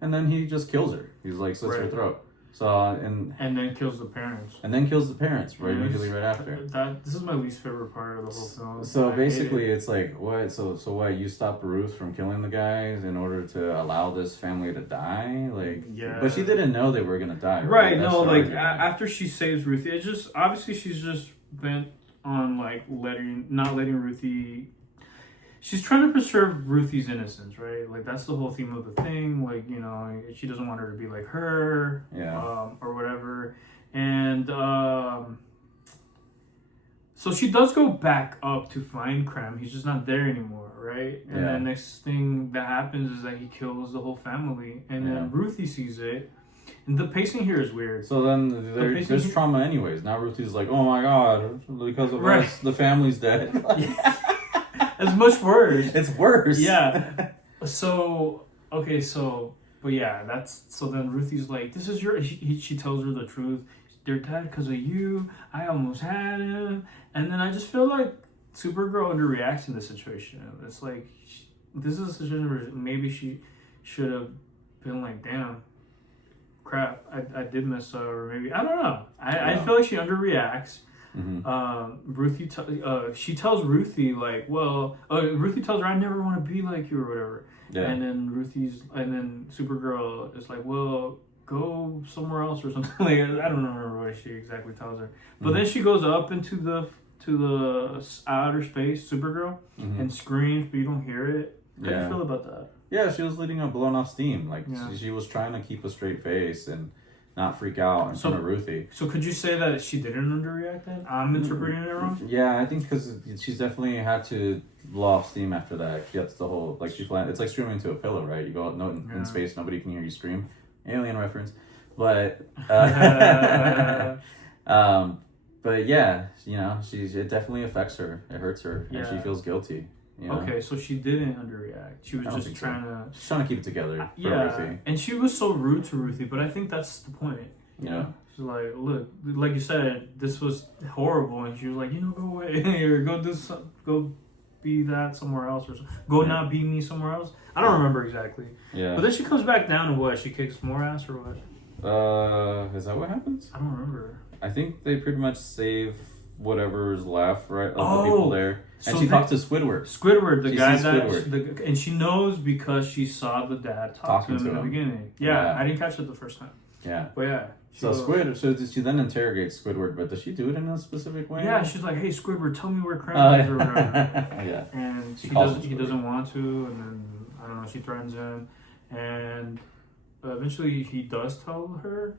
And then he just kills her. He's like, slits her throat. So and then kills the parents. Immediately right after. This is my least favorite part of the whole film. So basically, it's like what? So what? You stopped Ruth from killing the guys in order to allow this family to die? Like, but she didn't know they were gonna die, right? No, like after she saves Ruthie, it just obviously she's just bent on like not letting Ruthie. She's trying to preserve Ruthie's innocence, right? Like, that's the whole theme of the thing. Like, you know, she doesn't want her to be like her, or whatever. And so she does go back up to find Krem. He's just not there anymore, right? And then next thing that happens is that he kills the whole family. And then Ruthie sees it. And the pacing here is weird. So then there's trauma anyways. Now Ruthie's like, oh my God, because of us, the family's dead. It's much worse. It's worse. Yeah. So then Ruthie's like, this is your. She tells her the truth. They're dead because of you. I almost had him, and then I just feel like Supergirl underreacts in this situation. It's like this is a situation where maybe she should have been like, damn, crap, I did mess up, or maybe I don't know. I feel like she underreacts. Mm-hmm. She tells Ruthie like, Ruthie tells her, I never want to be like you or whatever. Yeah. And then Supergirl is like, well, go somewhere else or something. Like, I don't remember what she exactly tells her. But then she goes up into the outer space, Supergirl, and screams, but you don't hear it. How do you feel about that? Yeah, she was letting out blown off steam. Like she was trying to keep a straight face and not freak out in front of Ruthie. So could you say that she didn't underreact then? I'm interpreting it wrong? Yeah, I think because she's definitely had to blow off steam after that. She gets the whole, like, it's like screaming into a pillow, right? You go out in space, nobody can hear you scream. Alien reference. But, but yeah, you know, it definitely affects her. It hurts her, and she feels guilty. You know? Okay, so she didn't underreact. She was just trying to... She's trying to keep it together for Ruthie. And she was so rude to Ruthie, but I think that's the point. You know? She's like, look, like you said, this was horrible, and she was like, go away, or go be that somewhere else, or go not be me somewhere else. I don't remember exactly. Yeah. But then she comes back down to what? She kicks more ass or what? Is that what happens? I don't remember. I think they pretty much save whatever's left, right, of the people there. And so she talked to Squidward. The guy that... And she knows because she saw the dad talk to him in the beginning. Yeah, I didn't catch it the first time. Yeah. But yeah. So she then interrogates Squidward, but does she do it in a specific way? Yeah, she's like, hey, Squidward, tell me where Krem is or whatever. Yeah. And he doesn't want to, and then, I don't know, she threatens him. And eventually he does tell her,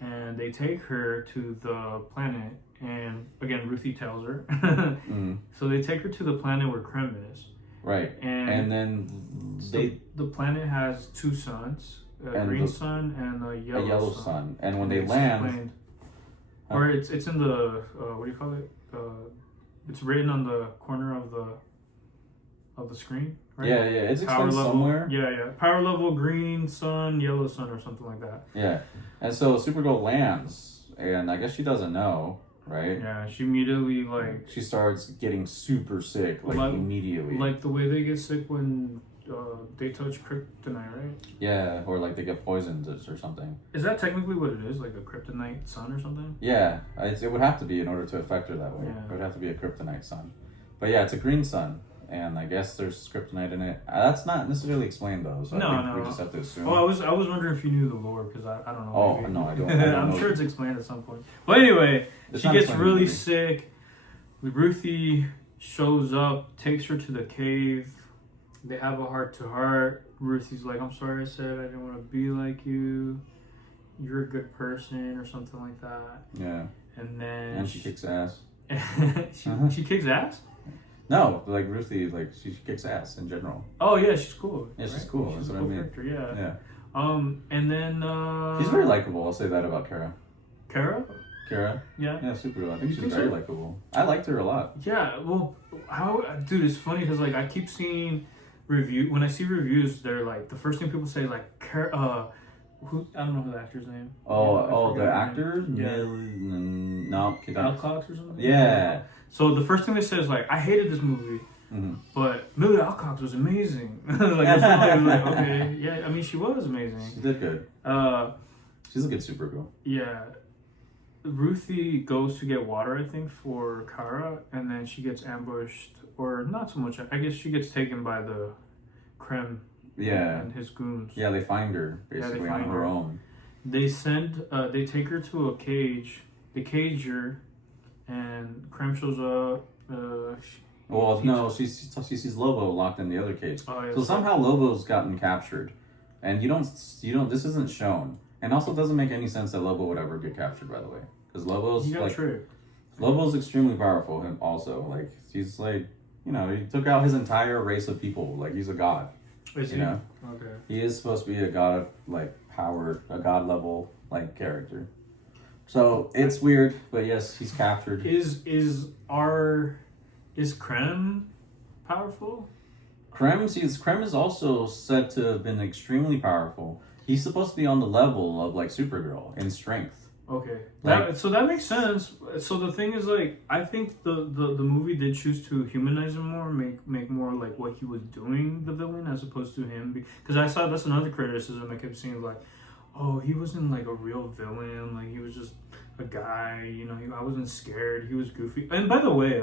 and they take her to the planet, and again, Ruthie tells her. So they take her to the planet where Krem is. Right. And then the planet has 2 suns, a green sun and a yellow sun. And when they land, or it's in the what do you call it? It's written on the corner of the screen. Right? Yeah, it's explained somewhere. Yeah. Power level, green sun, yellow sun, or something like that. Yeah, and so Supergirl lands, and I guess she doesn't know, right? Yeah, she immediately she starts getting super sick, immediately. Like the way they get sick when they touch kryptonite, right? Yeah, or they get poisoned or something. Is that technically what it is, like a kryptonite sun or something? Yeah, it would have to be in order to affect her that way. Yeah. It would have to be a kryptonite sun. But yeah, it's a green sun. And I guess there's kryptonite in it. That's not necessarily explained though, so I think we just have to assume. Oh, I was wondering if you knew the lore because I don't know. Oh no, I don't. I'm sure it's explained at some point. But anyway, she gets really sick. Ruthie shows up, takes her to the cave. They have a heart to heart. Ruthie's like, "I'm sorry, I said I didn't want to be like you. You're a good person," or something like that. Yeah. And she kicks ass. She kicks ass. No, Ruthie, she kicks ass in general. Oh yeah, she's cool. Yeah, she's cool. She's That's a what cool I mean. character, yeah. Yeah. And then she's very likable. I'll say that about Kara. Kara? Yeah, Supergirl. I think she's very likable. I liked her a lot. Yeah. Well, dude, it's funny because I keep seeing when I see reviews, they're the first thing people say is Kara. Who I don't know who the actor's name. The actor? Yeah. No, Alcox or something. Yeah. So the first thing they said is I hated this movie, but Millie Alcox was amazing. Okay, yeah. I mean, she was amazing. She did good. She's a good Supergirl. Yeah. Ruthie goes to get water, I think, for Kara, and then she gets ambushed, or not so much. I guess she gets taken by the Krem. Yeah. And his goons. Yeah, they find her basically on her own. They take her to a cage. They cage her. And Krem shows up. She sees Lobo locked in the other cage. Oh, yeah, so somehow Lobo's gotten captured, and you don't. This isn't shown, and also doesn't make any sense that Lobo would ever get captured. By the way, because Lobo's Lobo's extremely powerful. Him also he's he took out his entire race of people. He's a god. Is he? Okay. He is supposed to be a god of power, a god level character. So it's weird, but yes, he's captured. Is Krem powerful? Krem is also said to have been extremely powerful. He's supposed to be on the level of Supergirl in strength. Okay, so that makes sense. So the thing is, I think the movie did choose to humanize him more, make more what he was doing, the villain, as opposed to him. Because I saw that's another criticism I kept seeing, oh, he wasn't a real villain. He was just a guy. I wasn't scared. He was goofy. And by the way,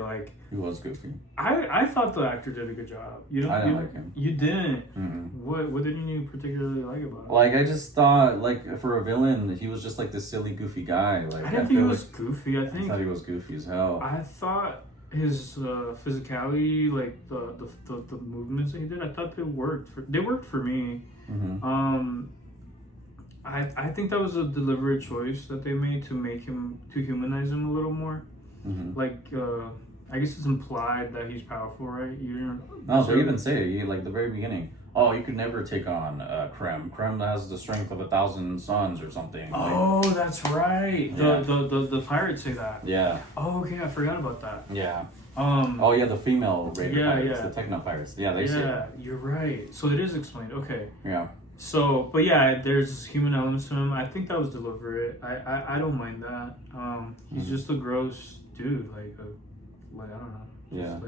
he was goofy. I thought the actor did a good job. I didn't like him. You didn't. Mm-hmm. What didn't you particularly like about him? I just thought for a villain, he was just this silly goofy guy. I didn't think he was goofy. I thought he was goofy as hell. I thought his physicality, the movements that he did, I thought they worked for me. Mm-hmm. I think that was a deliberate choice that they made to humanize him a little more. Mm-hmm. I guess it's implied that he's powerful, right? They even say the very beginning. Oh, you could never take on Krem. Krem has the strength of 1,000 suns or something. Oh, that's right. Yeah. The pirates say that. Yeah. Oh, okay. I forgot about that. Yeah. The female rated pirates, the techno pirates. Yeah, they say that. Yeah, you're right. So it is explained. Okay. Yeah. So, but yeah, there's human elements to him. I think that was deliberate. I don't mind that. He's just a gross dude, I don't know. Yeah.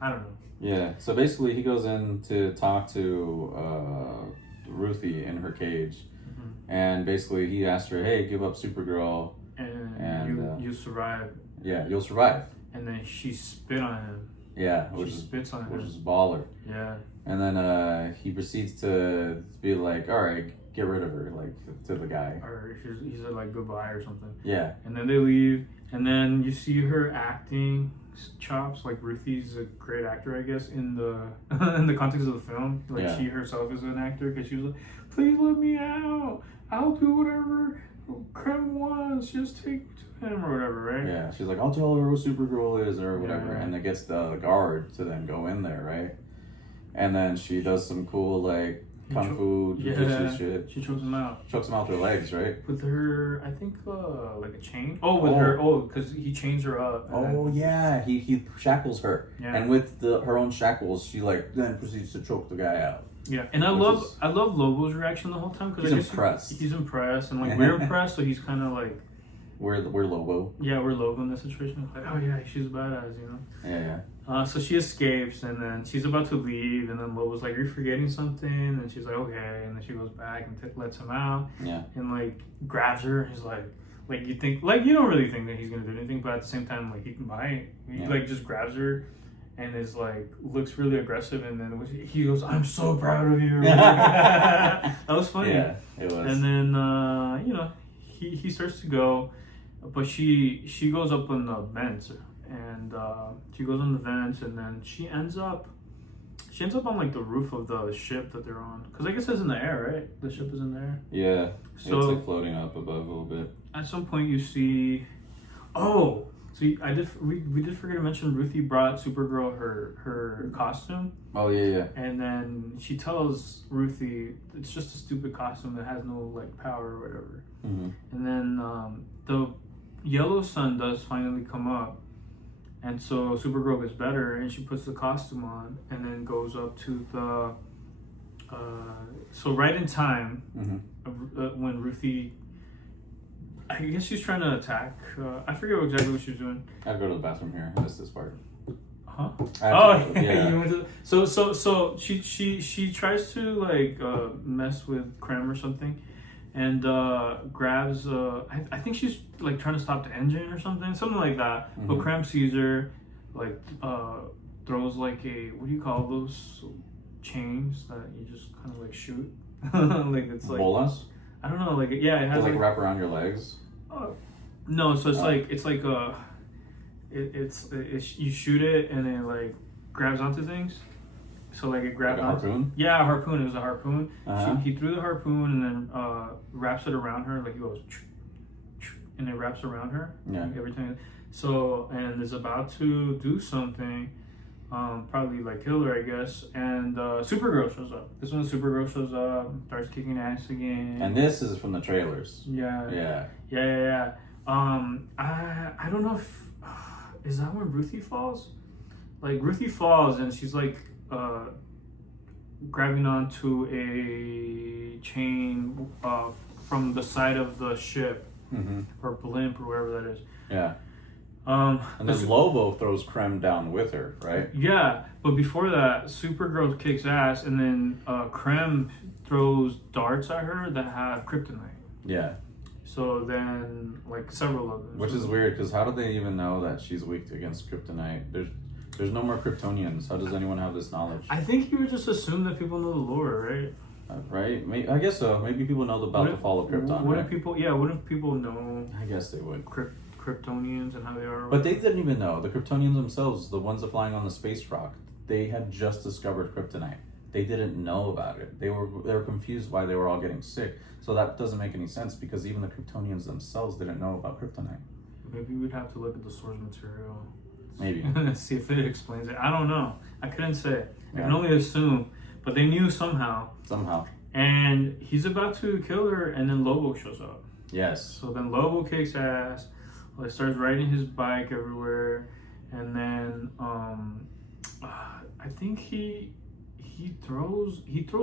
I don't know. Yeah. So basically, he goes in to talk to Ruthie in her cage, and basically he asked her, "Hey, give up Supergirl, and you survive." Yeah, you'll survive. And then she spit on him. Yeah, which is baller. Yeah. And then he proceeds to be all right, get rid of her, to the guy. Or he said goodbye or something. Yeah. And then they leave, and then you see her acting chops. Ruthie's a great actor, I guess, in the context of the film. She herself is an actor because she was like, "Please let me out. I'll do whatever. Creme wants, just take to him or whatever, right? Yeah, she's like, I'll tell her who Supergirl is or whatever, and it gets the guard to then go in there, right? And then she does some cool like kung fu jiu-jitsu shit. She chokes him out. Chokes him out with her legs, right? With her, I think, like a chain. Oh, with her. Oh, because he chains her up. Oh yeah, he shackles her, and with her own shackles, she like then proceeds to choke the guy out. Yeah, and I love Lobo's reaction the whole time because he's impressed. He's impressed, and like we're impressed, so he's kind of like. We're Lobo. Yeah, we're Lobo in this situation. Like, oh yeah, she's a badass, you know. Yeah. So she escapes, and then she's about to leave, and then Lobo's like, "You're forgetting something," and she's like, "Okay," and then she goes back and lets him out. Yeah. And like grabs her. He's like you think, like you don't really think that he's gonna do anything, but at the same time, like he can buy. He like just grabs her, and is like looks really aggressive, and then he goes, "I'm so proud of you." That was funny. Yeah, it was. And then you know he starts to go. But she goes up on the vents, and she goes on the vents, and then she ends up on like the roof of the ship that they're on, because I guess it's in the air, right? The ship is in the air. Yeah, so it's like floating up above a little bit. At some point, you see, we did forget to mention Ruthie brought Supergirl her costume. Oh yeah. And then she tells Ruthie it's just a stupid costume that has no like power or whatever. Mm-hmm. And then the yellow sun does finally come up, and so Supergirl gets better, and she puts the costume on, and then goes up to the so right in time, when Ruthie, I guess she's trying to attack, I forget exactly what she was doing. I have to go to the bathroom here. That's this part. Huh? Yeah. You went to so she tries to like mess with Creme or something, and grabs I think she's like trying to stop the engine or something like that. But Creme sees her, like throws like a, what do you call those chains that you just kind of like shoot? Like it's like bolas? I don't know, like it has like wrap around your legs. No, so it's like you shoot it and it like grabs onto things. So like it grabs like a harpoon? Yeah, a harpoon. It was a harpoon. Uh-huh. He threw the harpoon and then wraps it around her, like he goes, and it wraps around her. Yeah. Like every time. So, and is about to do something, probably like kill her, I guess. And Supergirl shows up. This one, Supergirl shows up, starts kicking ass again. And this is from the trailers. Yeah. I don't know if is that when Ruthie falls? Like Ruthie falls and she's like grabbing onto a chain from the side of the ship, or blimp or wherever that is. Yeah. And then Lobo throws Creme down with her, right? Yeah, but before that, Supergirl kicks ass, and then Creme throws darts at her that have kryptonite. Yeah. So then, like several of them. Which is weird, because how do they even know that she's weak against kryptonite? There's no more Kryptonians. How does anyone have this knowledge? I think you would just assume that people know the lore, right? Right? I guess so. Maybe people know about the fall of Krypton. Wouldn't people know? I guess they would. Kryptonians and how they are. But they didn't even know. The Kryptonians themselves, the ones that are flying on the space rock, they had just discovered kryptonite. They didn't know about it. They were confused why they were all getting sick. So that doesn't make any sense, because even the Kryptonians themselves didn't know about kryptonite. Maybe we'd have to look at the source material. Maybe. See if it explains it. I don't know. I couldn't say. I can only assume. But they knew somehow. And he's about to kill her, and then Lobo shows up. Yes. So then Lobo kicks ass. Like starts riding his bike everywhere, and then I think he throws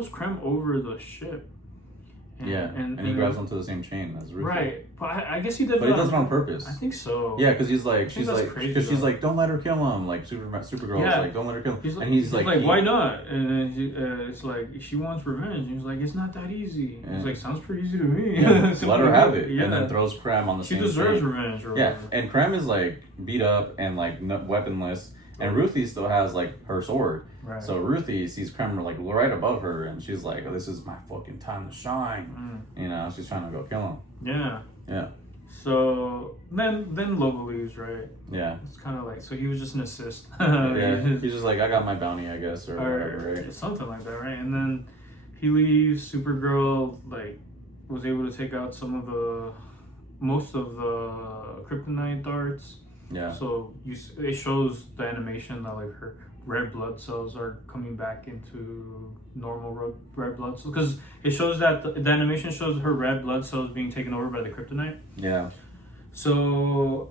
Creme over the ship. And he grabs onto the same chain as Ruthie. Right, but I guess he did. But he does it on purpose. I think so. Yeah, because she's like, don't let her kill him. Like Supergirl is like, don't let her kill him. And he's like, why not? And then it's like, she wants revenge. And he's like, it's not that easy. He's like, sounds pretty easy to me. Yeah, let her have it. Yeah. And then throws Creme on the same chain. She deserves revenge. Or whatever. And Creme is like beat up and like weaponless. And Ruthie still has like her sword. Right. So Ruthie sees Creme like right above her, and she's like, oh, this is my fucking time to shine. You know, she's trying to go kill him. Yeah. Yeah. So then Lobo leaves, right? Yeah. It's kind of like, so he was just an assist. He's just like, I got my bounty, I guess, or whatever, right? Something like that, right? And then he leaves. Supergirl like was able to take out some of the most of the kryptonite darts. Yeah. So it shows the animation that like her red blood cells are coming back into normal red blood cells, because it shows that the animation shows her red blood cells being taken over by the kryptonite. Yeah. So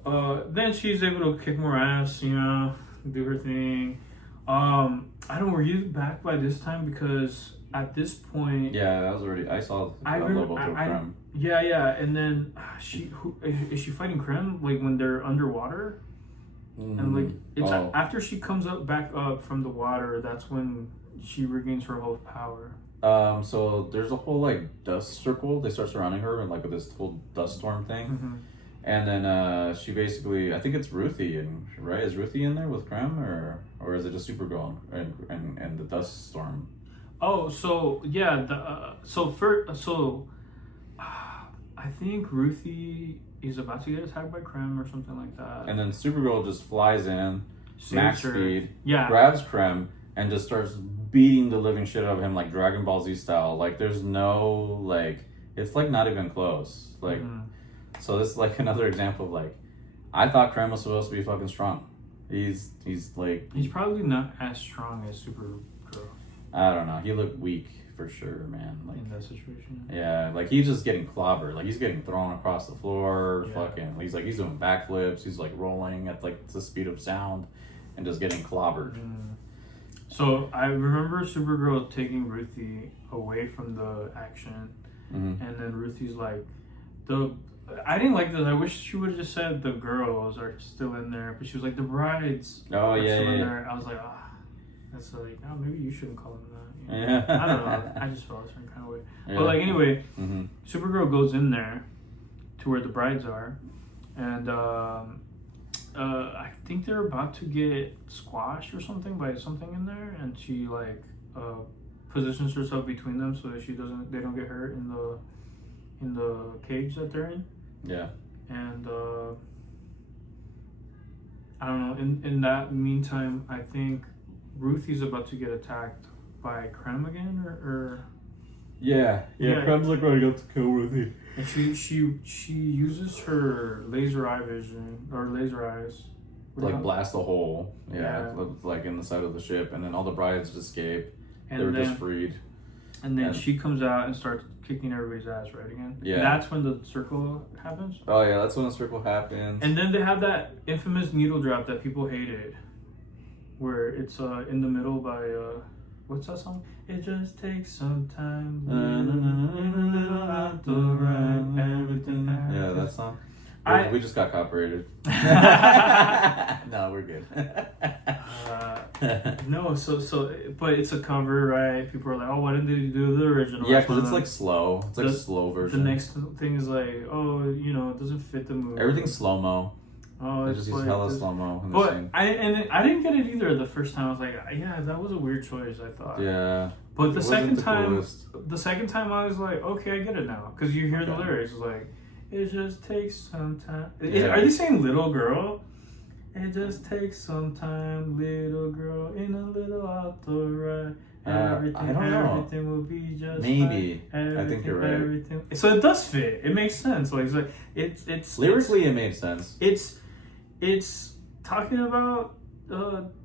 then she's able to kick more ass, you know, do her thing. I don't. Were you back by this time? Because at this point, yeah, that was already. I saw that level to Krem. Yeah, and then is she fighting Krem like when they're underwater? And like it's after she comes back up from the water, that's when she regains her whole power. So there's a whole like dust circle. They start surrounding her and like with this whole dust storm thing. Mm-hmm. And then she basically, I think it's Ruthie, right? Is Ruthie in there with Krem, or is it just Supergirl and the dust storm? Oh, so yeah, I think Ruthie is about to get attacked by Krem or something like that. And then Supergirl just flies in, max speed, grabs Krem, and just starts beating the living shit out of him like Dragon Ball Z style. Like there's no like, it's like not even close. Like, so this is like another example of like, I thought Krem was supposed to be fucking strong. He's like, he's probably not as strong as Supergirl. I don't know. He looked weak for sure, man. Like in that situation. Yeah, like he's just getting clobbered. Like he's getting thrown across the floor. Yeah. Fucking, he's doing backflips. He's like rolling at like the speed of sound, and just getting clobbered. So I remember Supergirl taking Ruthie away from the action, and then Ruthie's like, I didn't like this. I wish she would have just said the girls are still in there, but she was like the brides. Oh yeah, still yeah. in there. I was like, that's like, maybe you shouldn't call them that. You know? Yeah. I don't know. I just felt a certain kind of way. Yeah. But like anyway, Supergirl goes in there to where the brides are, and I think they're about to get squashed or something by something in there, and she like positions herself between them so that they don't get hurt in the cage that they're in. Yeah. And I don't know. In that meantime, I think Ruthie's about to get attacked by Krem again, or yeah. Krem's like running up to kill Ruthie, and she uses her laser eye vision or laser eyes to like blast a hole, like in the side of the ship, and then all the brides escape. They're just freed, and then she comes out and starts kicking everybody's ass right again. Yeah, and that's when the circle happens. Oh yeah, that's when the circle happens. And then they have that infamous needle drop that people hated, where it's in the middle by what's that song? It just takes some time. Yeah, that song. We just got copyrighted. No, we're good. No, but it's a cover, right? People are like, oh, why didn't they do the original? Yeah, because it's like slow. It's like a slow version. The next thing is like, oh, it doesn't fit the movie. Everything's slow mo. Oh, it's just hella slow mo. But I didn't get it either the first time. I was like, yeah, that was a weird choice, I thought. Yeah. But the second time I was like, okay, I get it now, because you hear the lyrics. It's like, it just takes some time. Yeah. Are they saying little girl? It just takes some time, little girl, in a little auto ride. Everything will be just maybe. Fine. I think you're right. Everything. So it does fit. It makes sense. Like it's lyrically, it made sense. It's talking about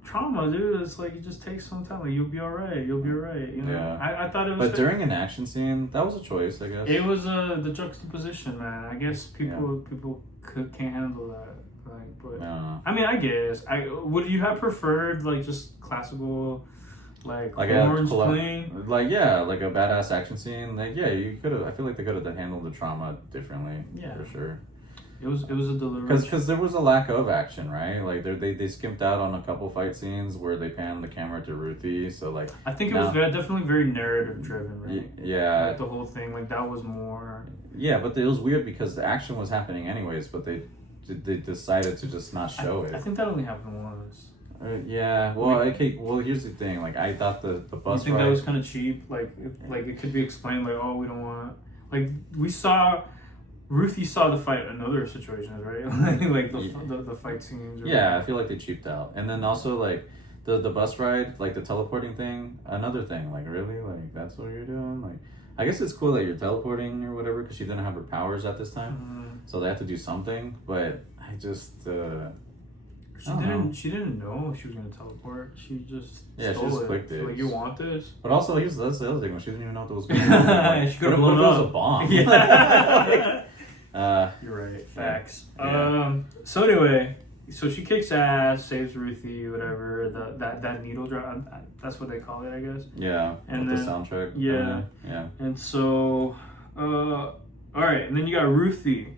trauma, dude. It's like, it just takes some time. Like, you'll be alright. You'll be alright. You know. Yeah. I thought it was. But during an action scene, that was a choice, I guess. It was the juxtaposition, man. I guess people can't handle that. Like, but I mean, I guess would you have preferred like just classical, like horns playing, like like a badass action scene? Like you could have. I feel like they could have handled the trauma differently. Yeah, for sure. It was a deliberate, because there was a lack of action, right? Like they skimped out on a couple fight scenes where they panned the camera to Ruthie. So like I think it was definitely very narrative driven, right? Yeah, like the whole thing, like that was more. Yeah, but it was weird because the action was happening anyways, but they decided to just not show it. I think that only happened once. Yeah. Well, okay. Well, here's the thing. Like, I thought the bus. You think that was kind of cheap? Like it could be explained. Like, oh, we don't want. Like, Ruthie saw the fight in other situations, right? like the fight scenes. Yeah, I feel like they cheaped out. And then also like the bus ride, like the teleporting thing, another thing. Like, really, like that's what you're doing. Like, I guess it's cool that you're teleporting or whatever because she didn't have her powers at this time, so they have to do something. But I just she didn't know she was gonna teleport. She just she just clicked it. Like, you want this? But also, that's the other thing. She didn't even know what was going on. She could have blown it was up. a bomb. Yeah. You're right. Facts. Yeah. So anyway, so she kicks ass, saves Ruthie, whatever. That needle drop. That's what they call it, I guess. Yeah. And with then, the soundtrack. Yeah. Yeah. And so, all right, and then you got Ruthie.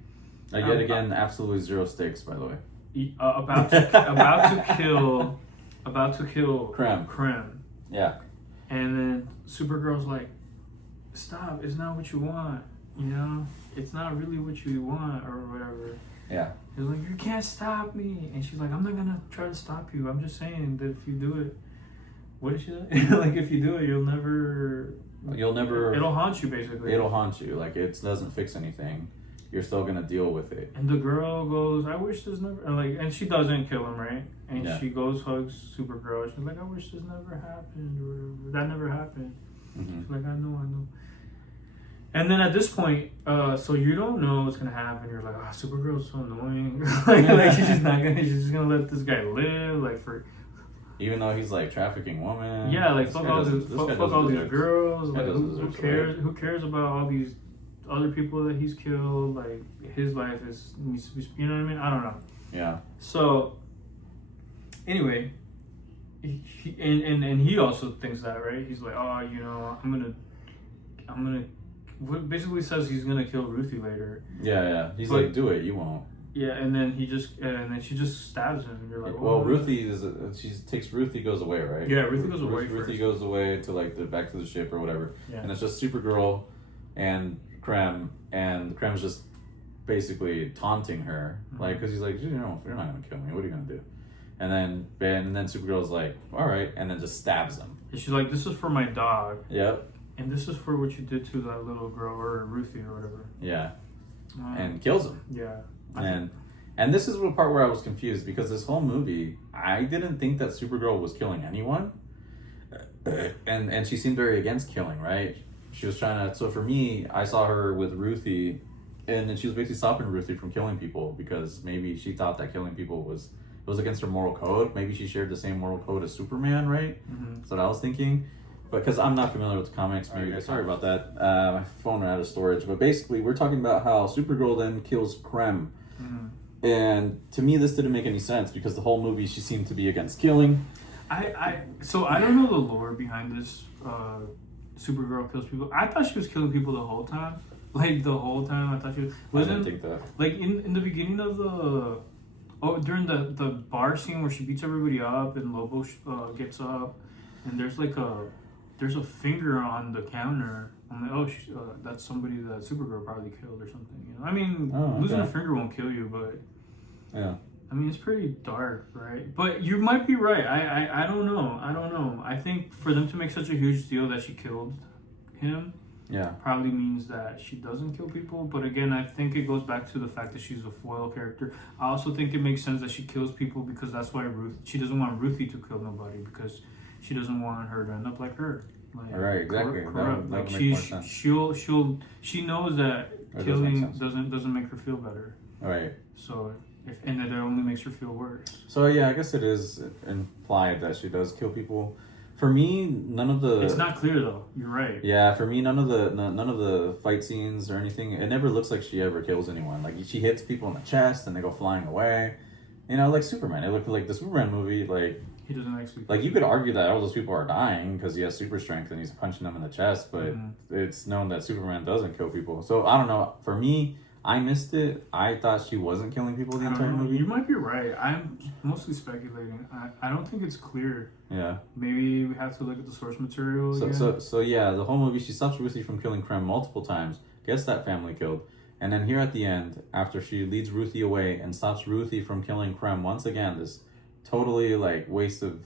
Yet again, absolutely zero stakes, by the way. About to kill Krem. Yeah. And then Supergirl's like, stop, it's not what you want, you know? It's not really what you want or whatever. Yeah. He's like, you can't stop me. And she's like, I'm not gonna try to stop you. I'm just saying that if you do it, what did she say? Like, if you do it, you'll never, it'll haunt you, basically. It'll haunt you. Like, it doesn't fix anything. You're still gonna deal with it. And the girl goes, I wish this never, and she doesn't kill him, right? And she goes, hugs Supergirl. She's like, I wish this never happened, or that never happened. She's like, I know. And then at this point, so you don't know what's gonna happen. You're like, Supergirl's so annoying. like she's just gonna let this guy live, like, for. Even though he's like trafficking women. Yeah, like fuck all these girls. Like, who cares? Who cares about all these other people that he's killed? Like, his life needs to be, you know what I mean? I don't know. Yeah. So anyway, he also thinks that, right? He's like, oh, you know, I'm gonna basically says he's gonna kill Ruthie later. Yeah. He's like, do it, you won't. Yeah, and then she just stabs him, and you're like, well, Ruthie goes away, right? Yeah, Ruthie goes away. Ruthie goes away to like back to the ship or whatever, and it's just Supergirl and Krem, and Krem's just basically taunting her, like, because he's like, you know, you're not gonna kill me. What are you gonna do? And then Supergirl's like, all right, and then just stabs him. And she's like, this is for my dog. Yep. And this is for what you did to that little girl, or Ruthie, or whatever. Yeah. And kills him. Yeah. And this is the part where I was confused, because this whole movie, I didn't think that Supergirl was killing anyone, and she seemed very against killing, right? She was trying to. So for me, I saw her with Ruthie, and then she was basically stopping Ruthie from killing people because maybe she thought that killing people was against her moral code. Maybe she shared the same moral code as Superman, right? That's what I was thinking. But because I'm not familiar with the comics, maybe sorry about that. My phone ran out of storage. But basically, we're talking about how Supergirl then kills Krem. And to me, this didn't make any sense because the whole movie she seemed to be against killing. So I don't know the lore behind this. Supergirl kills people. I thought she was killing people the whole time. Like, the whole time, I thought she was. I didn't think that. Like, in the beginning of during the bar scene where she beats everybody up and Lobo gets up, and there's a finger on the counter. I'm like, that's somebody that Supergirl probably killed or something. You know? I mean, losing a finger won't kill you, but yeah. I mean, it's pretty dark, right? But you might be right. I don't know. I think for them to make such a huge deal that she killed him, probably means that she doesn't kill people. But again, I think it goes back to the fact that she's a foil character. I also think it makes sense that she kills people because that's why she doesn't want Ruthie to kill nobody, because she doesn't want her to end up like her. Like, right, exactly. Corrupt. Like, she knows that killing doesn't make her feel better. Right. So and that it only makes her feel worse. So yeah, I guess it is implied that she does kill people. For me, none of the. It's not clear though. You're right. Yeah, for me, none of the fight scenes or anything. It never looks like she ever kills anyone. Like, she hits people in the chest and they go flying away. You know, like Superman. It looked like the Superman movie. Like, he doesn't actually. Like, you could argue that all those people are dying because he has super strength and he's punching them in the chest, but it's known that Superman doesn't kill people. So I don't know. For me, I missed it. I thought she wasn't killing people the entire movie. You might be right. I'm mostly speculating. I don't think it's clear. Yeah. Maybe we have to look at the source material again. So yeah, the whole movie, she stops Ruthie from killing Krem multiple times, gets that family killed, and then here at the end, after she leads Ruthie away and stops Ruthie from killing Krem, once again, this totally, like, waste of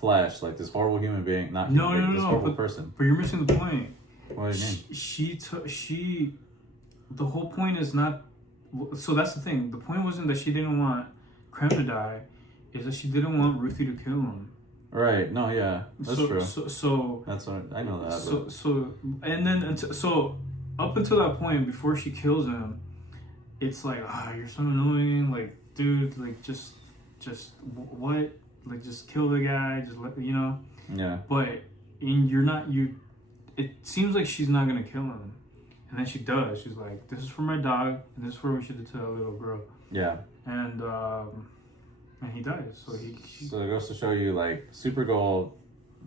flesh, like this horrible human being, this horrible person. But you're missing the point. What do you mean? The whole point is not. So that's the thing. The point wasn't that she didn't want Krem to die. Is that she didn't want Ruthie to kill him. Right. No. Yeah. That's true. So that's what I know that. So and then so up until that point, before she kills him, it's like, you're so annoying. Like, dude, like just what? Like, just kill the guy. Just let Yeah. But it seems like she's not gonna kill him, and then she does. She's like, this is for my dog, and this is for what we should do to that little girl. Yeah. And he dies. So it goes to show you, like, Supergirl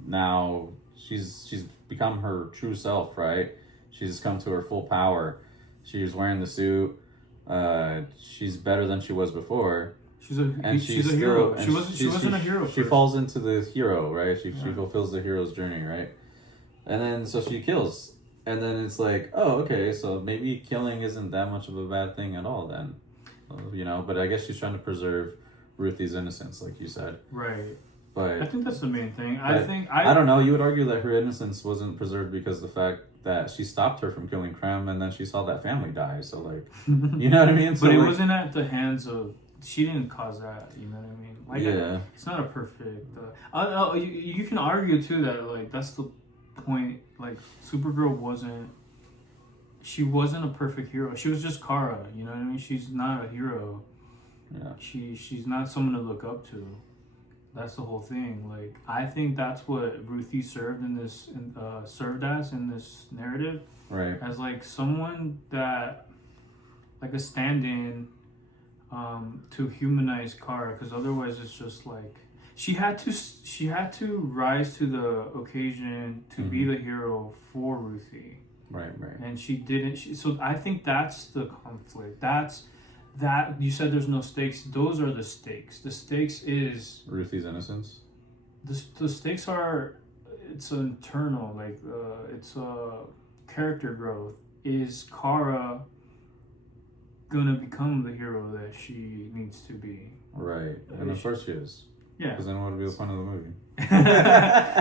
now, she's become her true self, right? She's come to her full power. She's wearing the suit. She's better than she was before. She's a hero. She wasn't a hero. She falls into the hero, right? She fulfills the hero's journey, right? And then so she kills, and then it's like, oh, okay, so maybe killing isn't that much of a bad thing at all then, But I guess she's trying to preserve Ruthie's innocence, like you said. Right. But I think that's the main thing. I don't know. You would argue that her innocence wasn't preserved because the fact that she stopped her from killing Krem, and then she saw that family die. So, like, you know what I mean? But it wasn't at the hands of. She didn't cause that. You know what I mean? Like, yeah. It's not a perfect. You can argue too that, like, that's the point. Like, Supergirl wasn't. She wasn't a perfect hero. She was just Kara. You know what I mean? She's not a hero. Yeah. She's not someone to look up to. That's the whole thing. Like, I think that's what Ruthie served as in this narrative. Right. As, like, someone that, like, a stand-in to humanize Kara, because otherwise it's just like she had to rise to the occasion to be the hero for Ruthie. Right. And she didn't. So I think that's the conflict. That you said there's no stakes. Those are the stakes. The stakes is Ruthie's innocence. The stakes are, it's internal. Like it's a character growth. Is Kara gonna become the hero that she needs to be? Right, and of course she is. Yeah. Because then what would be the point of the movie?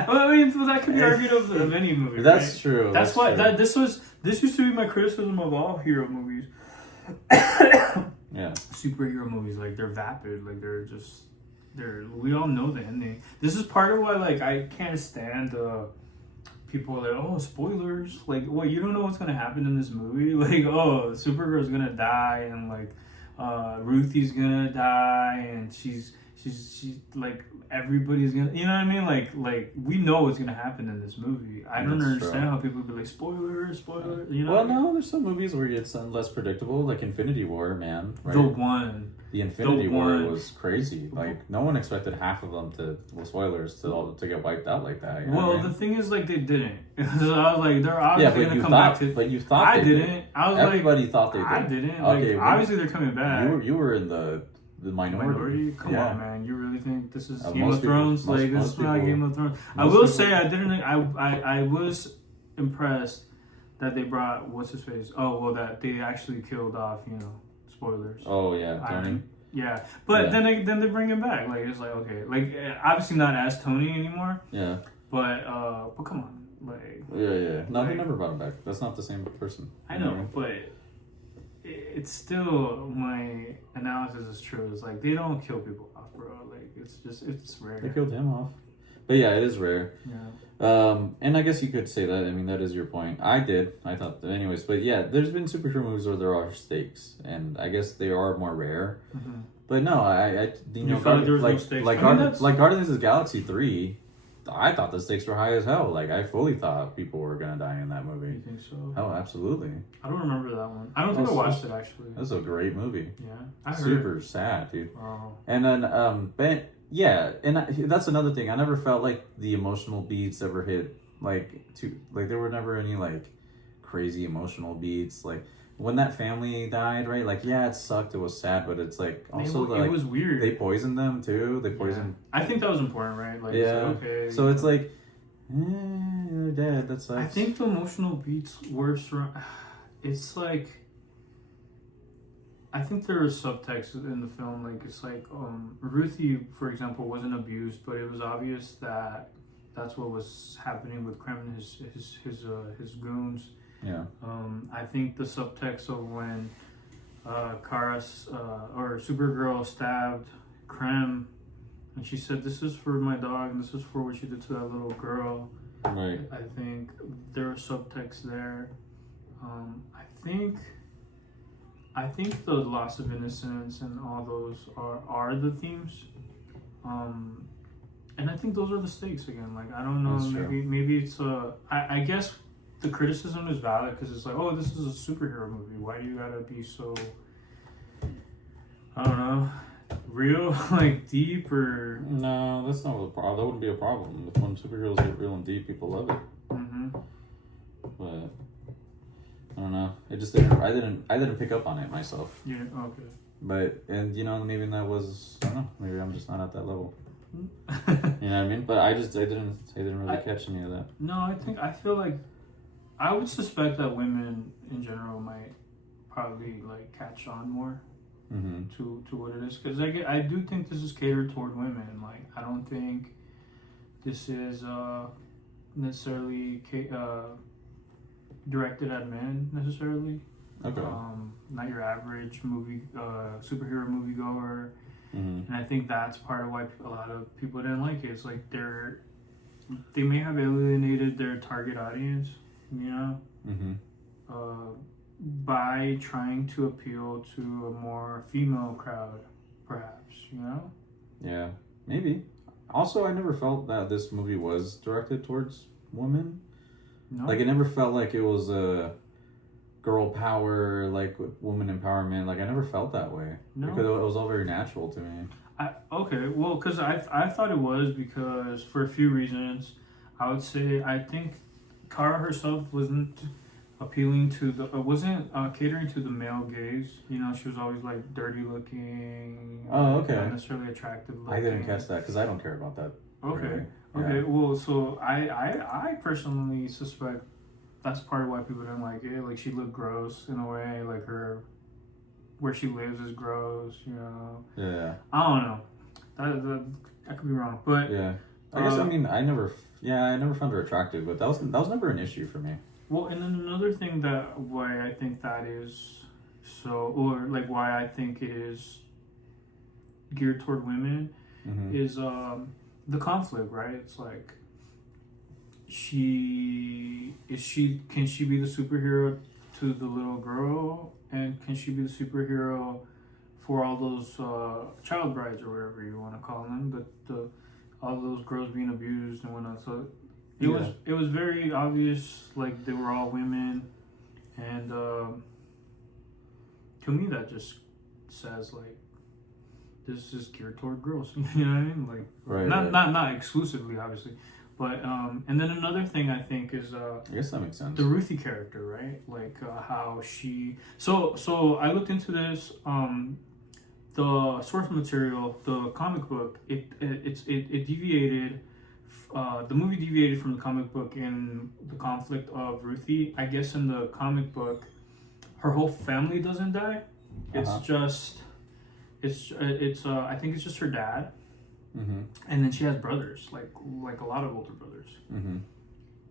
Well, I mean, that could be argued of any movie. That's right? true. That's why this used to be my criticism of all hero movies. Yeah. Superhero movies, like, they're vapid, like we all know the ending. This is part of why, like, I can't stand people are like, oh, spoilers. Like, well, you don't know what's gonna happen in this movie. Like, oh, Supergirl's gonna die, and like, Ruthie's gonna die, and she's like, everybody's gonna, you know what I mean? Like we know what's gonna happen in this movie. I don't understand how people would be like, spoilers, you know? Well, no, there's some movies where it's less predictable, like Infinity War, man. Right? The Infinity War was crazy. Like, no one expected half of them to get wiped out like that. You know what I mean? The thing is, like, they didn't. So I was like, they're obviously gonna come back to. But you thought I didn't. I was everybody thought they did. I didn't. Okay, like, obviously they're coming back. You were in the minority. Come on, man! You really think this is Game most of Thrones? people- Like, this most is not people- Game of Thrones. I most will people- say I was impressed that they brought what's his face. Oh well, that they actually killed off. Spoilers. Oh yeah, Tony. Yeah, but then they bring him back. Like, it's like, okay, like, obviously not as Tony anymore. Yeah. But come on, like. Yeah. No, they never brought him back. That's not the same person. I know, but it's still, my analysis is true. It's like, they don't kill people off, bro. Like, it's rare. They killed him off. But yeah, it is rare. Yeah. And I guess you could say that. I mean, that is your point. I thought that anyways. But yeah, there's been superhero movies where there are stakes, and I guess they are more rare. Mm-hmm. But no, I you felt like there was no stakes. Like Guardians of the Galaxy 3, I thought the stakes were high as hell. Like, I fully thought people were gonna die in that movie. You think so? Oh, absolutely. I don't remember that one. I don't think I watched it, actually. That's a great movie. Yeah, I heard. Super sad, dude. Oh. And then yeah, and that's another thing. I never felt like the emotional beats ever hit there were never any like crazy emotional beats. Like, when that family died, right? Like, yeah, it sucked. It was sad, but it's like also it was weird. They poisoned them too. They poisoned. Yeah. I think that was important, right? Like, yeah. Okay. So it's like, they're dead. That sucks. I think the emotional beats were it's like, I think there is subtext in the film. Like, it's like, Ruthie, for example, wasn't abused, but it was obvious that that's what was happening with Krem and his goons. Yeah. I think the subtext of when Kara or Supergirl stabbed Krem, and she said, "This is for my dog, and this is for what she did to that little girl." Right. I think there are subtext there. I think the loss of innocence and all those are the themes. And I think those are the stakes again. Like, I don't know, maybe it's I guess the criticism is valid because it's like, oh, this is a superhero movie. Why do you gotta be so, I don't know, real, like deep or? No, that's not a problem. That wouldn't be a problem. If when superheroes get real and deep, people love it. Mm-hmm. But I don't know. It just didn't. I didn't pick up on it myself. Yeah. Okay. But maybe that was, I don't know. Maybe I'm just not at that level. You know what I mean? But I didn't really catch any of that. No, I feel like I would suspect that women in general might probably like catch on more to what it is, because I do think this is catered toward women. Like, I don't think this is necessarily directed at men necessarily. Okay. Not your average superhero moviegoer. And I think that's part of why a lot of people didn't like it. It's like they may have alienated their target audience, you know, by trying to appeal to a more female crowd, perhaps, you know? Yeah, maybe. Also, I never felt that this movie was directed towards women. No. Like, it never felt like it was a girl power, like woman empowerment. Like, I never felt that way. No. Because it was all very natural to me. Okay, well, because I thought it was, because for a few reasons. I would say I think Kara herself wasn't appealing to wasn't catering to the male gaze. You know, she was always like dirty looking. Oh, okay. Not necessarily attractive looking. I didn't catch that because I don't care about that. Okay. Really. Okay. Yeah. Well, so I personally suspect that's part of why people didn't like it. Like, she looked gross in a way. Like, where she lives is gross. You know. Yeah. I don't know. I could be wrong, but yeah. I guess I never found her attractive, but that was never an issue for me. Well, and then another thing why I think that is so, or like why I think it is geared toward women, is the conflict, right? It's like, can she be the superhero to the little girl, and can she be the superhero for all those child brides or whatever you want to call them, the all those girls being abused and whatnot. So it was very obvious, like, they were all women, and to me that just says, like, this is geared toward girls. You know what I mean? Like, right, not exclusively, obviously, but and then another thing I think is I guess that makes sense. The Ruthie character, right? Like, how she. So I looked into this. The source material, the comic book, it deviated. The movie deviated from the comic book in the conflict of Ruthie. I guess in the comic book, her whole family doesn't die. It's just, I think it's just her dad, and then she has brothers, like a lot of older brothers.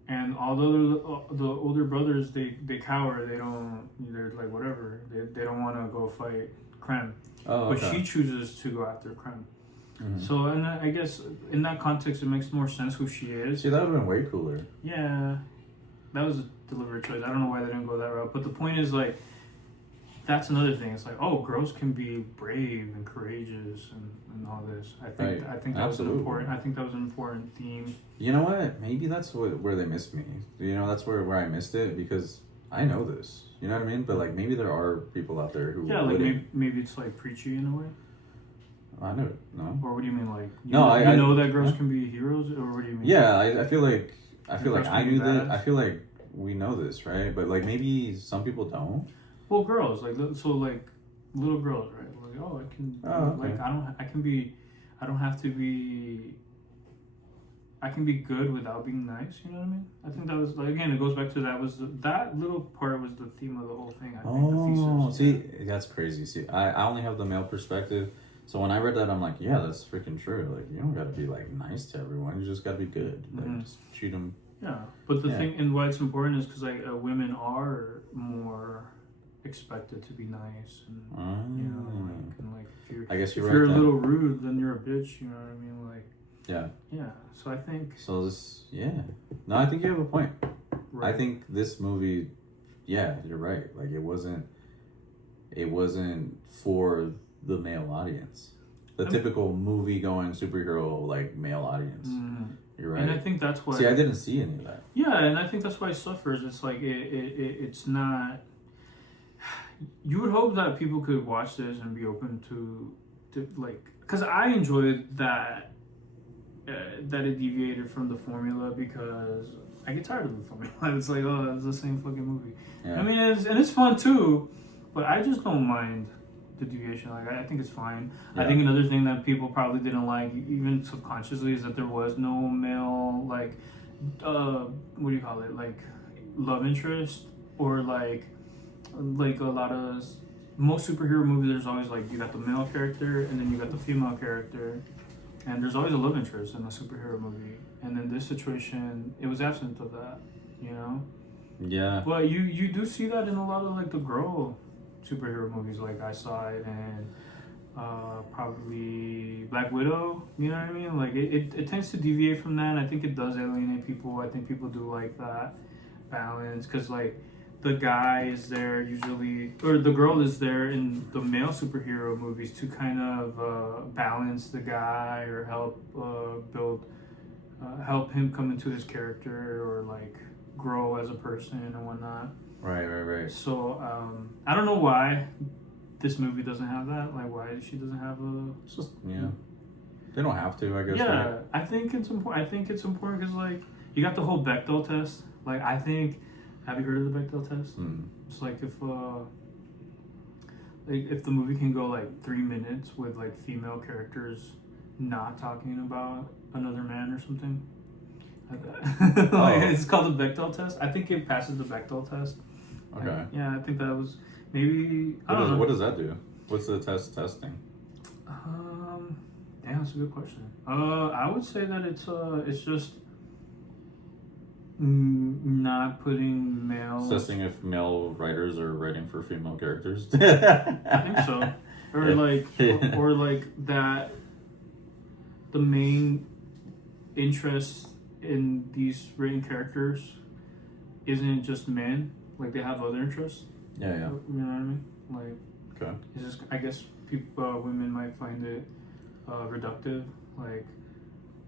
And although the older brothers, they cower, they're like, whatever, they don't want to go fight Krem. Oh, okay. But she chooses to go after Krem. So, and I guess in that context, it makes more sense who she is. See, that would have been way cooler. Yeah, that was a deliberate choice. I don't know why they didn't go that route. But the point is, like, that's another thing. It's like, oh, girls can be brave and courageous and all this. I think that was an important. I think that was an important theme. You know what? Maybe that's where they missed me. You know, that's where I missed it, because I know this. You know what I mean? But, like, maybe there are people out there who maybe it's like preachy in a way. I know. No. Or what do you mean, like? I know that girls can be heroes, or what do you mean? Yeah, I feel like I knew that. I feel like we know this, right? But, like, maybe some people don't. Well, girls, like, so, like, little girls, right? Like, oh, I can, like, I can be good without being nice. You know what I mean? I think that was, like, again, it goes back to that little part was the theme of the whole thing. I think. See, that's crazy. See, I only have the male perspective. So when I read that, I'm like, yeah, that's freaking true. Like, you don't got to be, like, nice to everyone. You just got to be good. Like, just treat them. Yeah, but the thing, and why it's important is because, like, women are more expected to be nice, and you know, like, if you're I guess if you're a little rude, then you're a bitch. You know what I mean? Yeah. Yeah. So I think. So this, yeah. No, I think you have a point. Right. I think this movie, yeah, you're right. Like it wasn't for the male audience, the typical movie-going superhero like male audience. You're right. And I think that's why. See, I didn't see any of that. Yeah, and I think that's why it suffers. It's like it's not. You would hope that people could watch this and be open to like, because I enjoyed that that it deviated from the formula, because I get tired of the formula. It's like, oh, it's the same fucking movie. Yeah. I mean, it's fun too, but I just don't mind the deviation. Like, I think it's fine. Yeah. I think another thing that people probably didn't like, even subconsciously, is that there was no male, like, what do you call it, like, love interest, or like a lot of most superhero movies. There's always like, you got the male character and then you got the female character, and there's always a love interest in a superhero movie. And in this situation, it was absent of that, you know. Yeah. But you do see that in a lot of like the girl superhero movies. Like I saw it in probably Black Widow. You know what I mean? Like it tends to deviate from that. And I think it does alienate people. I think people do like that balance, because like the guy is there usually, or the girl is there in the male superhero movies to kind of balance the guy, or help help him come into his character, or like grow as a person and whatnot. Right. So I don't know why this movie doesn't have that. Like, why she doesn't have a. It's just, yeah. They don't have to, I guess. Yeah, right? I think it's important. I think it's important because, like, you got the whole Bechdel test. Like, I think. Have you heard of the Bechdel test? It's like if the movie can go like 3 minutes with like female characters not talking about another man or something. Like, it's called the Bechdel test. I think it passes the Bechdel test. Okay. I think that was maybe. What does that do? What's the testing? Yeah, that's a good question. I would say that it's just not putting male. Assessing if male writers are writing for female characters. I think so, or or like that. The main interest in these written characters isn't just men. Like, they have other interests. Yeah. You know what I mean? Like, okay. It's just, I guess people, women might find it reductive. Like,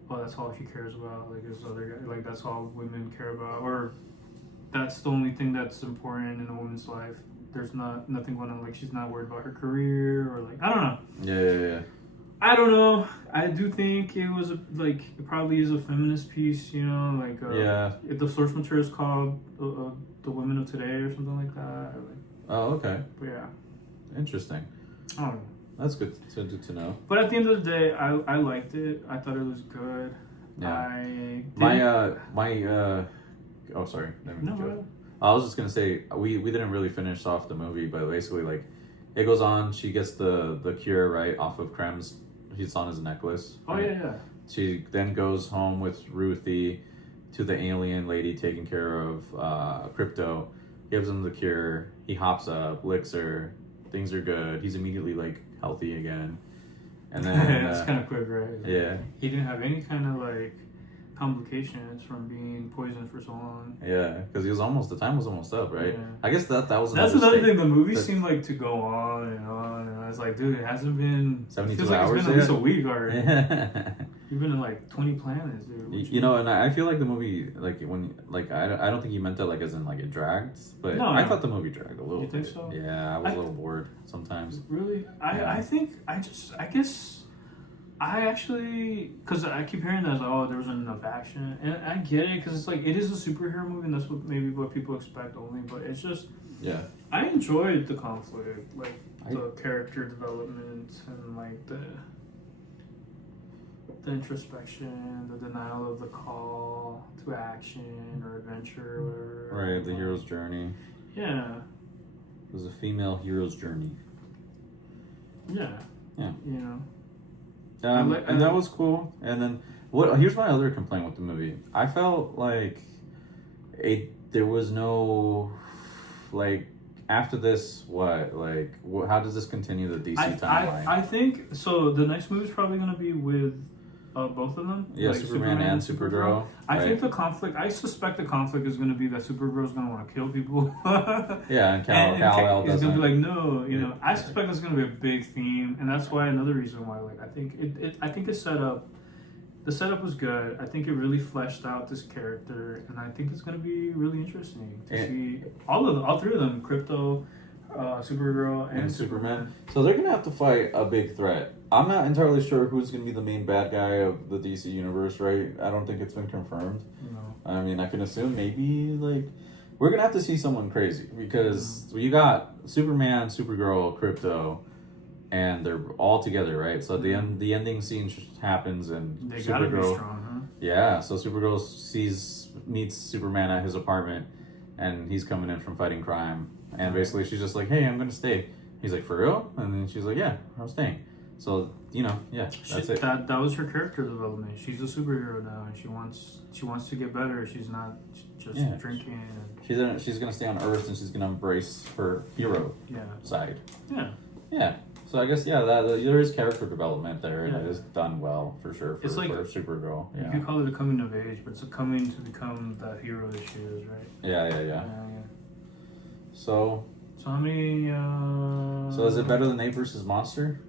oh, that's all she cares about. Like, this other guy. Like, that's all women care about, or that's the only thing that's important in a woman's life. There's nothing going on. Like, she's not worried about her career, or like, I don't know. Yeah. I don't know. I do think it was it probably is a feminist piece, you know, like if the source material is called The Women of Today or something like that. Oh, okay. But yeah. Interesting. I don't know. That's good to know. But at the end of the day, I liked it. I thought it was good. Yeah. Oh, sorry. No. I was just gonna say we didn't really finish off the movie, but basically, like, it goes on. She gets the cure, right, off of Krem's. He's on his necklace. Right? Oh, yeah. She then goes home with Ruthie to the alien lady taking care of Crypto. Gives him the cure. He hops up, licks her. Things are good. He's immediately, like, healthy again. And then that's kind of quick, right? Yeah. He didn't have any kind of, like, complications from being poisoned for so long. Yeah, because the time was almost up, right? Yeah. I guess that was that's another thing. The movie seemed like to go on and on, and I was like, dude, it hasn't been 72 hours. It's been at least a week already. You've been in like 20 planets, dude. You know, and I feel like the movie, like, when, like, I don't think you meant that, like, as in, like, it dragged, but I thought the movie dragged a little. You think so? Yeah, I was a little bored sometimes. Really? I think I guess. I actually, because I keep hearing that, like, there wasn't enough action, and I get it, because it's like, it is a superhero movie, and that's what people expect only, but it's just, I enjoyed the conflict, like, the character development, and like, the introspection, the denial of the call to action, or adventure, or whatever. Right, the hero's journey. Yeah. It was a female hero's journey. Yeah. You know. And that was cool. And then here's my other complaint with the movie. I felt like there was no, like, after this, how does this continue the DC timeline? I think so. The next movie is probably going to be with both of them. Yeah, like Superman and Supergirl. I think the conflict. I suspect the conflict is going to be that Supergirl's going to want to kill people. Yeah, and Kal-El is going to be like, no, you know. I suspect that's going to be a big theme, and that's why another reason why, like, I think it's set up. The setup was good. I think it really fleshed out this character, and I think it's going to be really interesting to see all three of them: Crypto, Supergirl, and Superman. So they're gonna have to fight a big threat. I'm not entirely sure who's gonna be the main bad guy of the DC universe, right? I don't think it's been confirmed. No. I mean, I can assume maybe like we're gonna have to see someone crazy because you got Superman, Supergirl, Crypto, and they're all together, right? So at the end, the ending scene happens, and they Supergirl. Gotta be strong, huh? Yeah, so Supergirl meets Superman at his apartment, and he's coming in from fighting crime. And basically, she's just like, "Hey, I'm gonna stay." He's like, "For real?" And then she's like, "Yeah, I'm staying." So that's it. That was her character development. She's a superhero now, and she wants to get better. She's not just drinking. And... She's gonna stay on Earth, and she's gonna embrace her hero side. Yeah. So I guess there is character development there, and it is done well for sure. For Supergirl. Yeah. You could call it a coming of age, but it's a coming to become the hero that she is, right? Yeah. So how many? So is it better than Ape vs. Monster?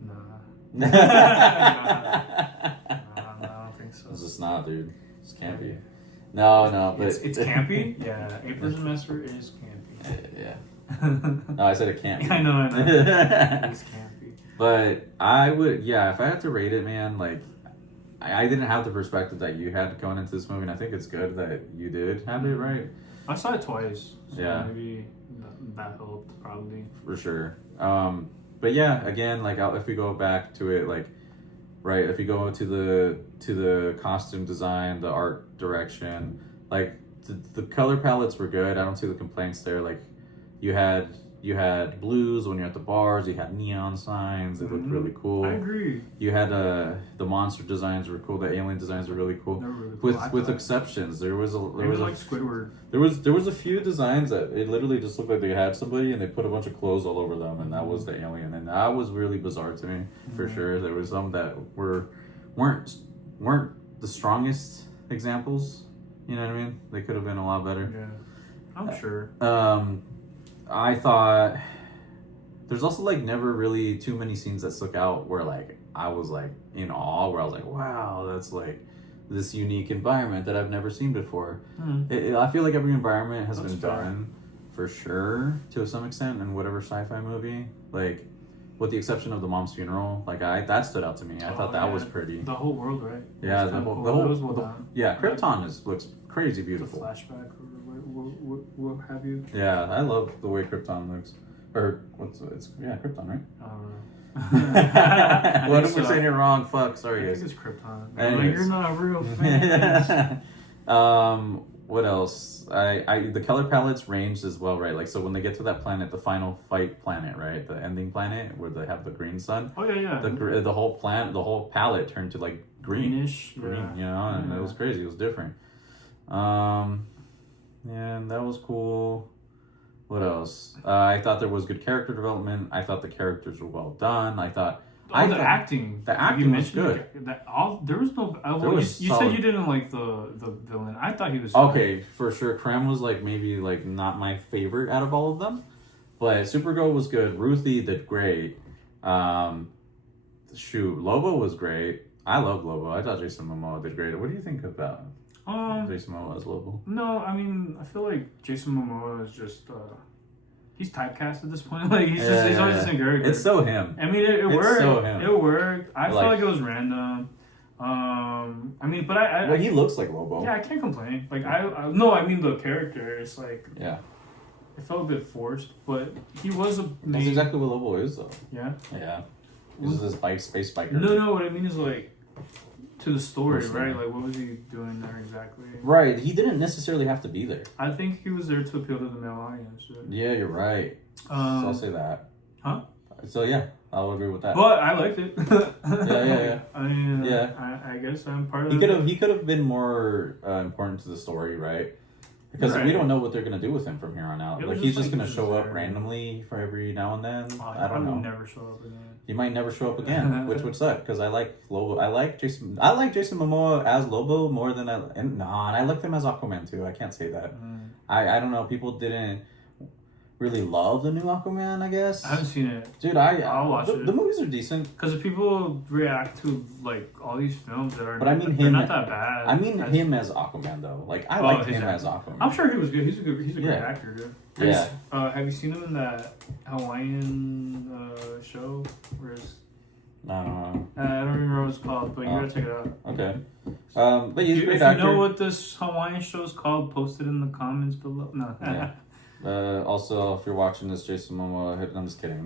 Nah. I don't think so. It's just not, dude. It's campy. No, but it's campy. Yeah, Ape vs. Monster is campy. Yeah. No, I said it can't be. I know. It's campy. But I would, if I had to rate it, man, like, I didn't have the perspective that you had going into this movie, and I think it's good that you did have it, right? I saw it twice, so maybe that helped, probably. For sure. But yeah, again, like, if we go back to it, like, right, if you go to the costume design, the art direction, like, the color palettes were good. I don't see the complaints there, like, you had blues when you're at the bars. You had neon signs. It looked really cool. I agree. You had the monster designs were cool. The alien designs were really cool. They were really cool. With exceptions, there was like Squidward. There was a few designs that it literally just looked like they had somebody and they put a bunch of clothes all over them, and that was the alien, and that was really bizarre to me for sure. There was some that weren't the strongest examples. You know what I mean? They could have been a lot better. Yeah, I'm sure. I thought there's also like never really too many scenes that stuck out where like I was like in awe, where I was like, wow, that's like this unique environment that I've never seen before. I feel like every environment has been done for sure to some extent in whatever sci-fi movie, like with the exception of the mom's funeral. Like that stood out to me. I thought that was pretty. The whole world, right? Yeah, the whole Krypton looks crazy beautiful. The flashback. What have you? Yeah, I love the way Krypton looks. Or Krypton, right? What if we're saying it wrong? Fuck, sorry guys. I think it's Krypton. Like, you're not a real fan. What else? The color palettes ranged as well, right? Like, so when they get to that planet, the final fight planet, right? The ending planet where they have the green sun. Oh yeah. The whole palette turned to like greenish, green, you know, and it was crazy. It was different. And that was cool. What else? I thought there was good character development. I thought the characters were well done. The acting was good. There was no. You said you didn't like the villain. I thought he was okay for sure. Krem was like maybe like not my favorite out of all of them, but Supergirl was good. Ruthie did great. Lobo was great. I love Lobo. I thought Jason Momoa did great. What do you think about Jason Momoa as Lobo? No, I mean, I feel like Jason Momoa is just he's typecast at this point. Like he's always just a character. It's so him. I mean, it worked. So him. It worked. I felt like it was random. I mean, but well, he looks like Lobo. Yeah, I can't complain. Like I mean the character is like it felt a bit forced, but he was a. That's exactly what Lobo is, though. Yeah. Yeah. This is this space biker. No. What I mean is like. To the story, right? Like, what was he doing there exactly? Right. He didn't necessarily have to be there. I think he was there to appeal to the male audience. Right? Yeah, you're right. So I'll say that. Huh? So, yeah, I'll agree with that. But I liked it. Yeah. I mean, I guess I'm part of He could have been more important to the story, right? Because we don't know what they're gonna do with him from here on out. It Like was he's just just like, gonna show up randomly for every now and then. I don't know. Never show up again. He might never show up again, which would suck because I like Lobo. I like Jason Momoa as Lobo more than and I liked him as Aquaman too. I can't say that. I don't know. People didn't really love the new Aquaman, I guess. I haven't seen it. Dude, I'll watch it. The movies are decent. Because if people react to like all these films that are, but I mean him, not that bad. I mean him as Aquaman though. Like I liked him as Aquaman. I'm sure he was good. He's a great actor, dude. Yeah. Have you seen him in that Hawaiian show? I don't know. I don't remember what it's called, but you gotta check it out. Okay. But he's a great if actor. you know what this Hawaiian show is called, post it in the comments below. No. Yeah. Also, if you're watching this, Jason Momoa, I'm just kidding.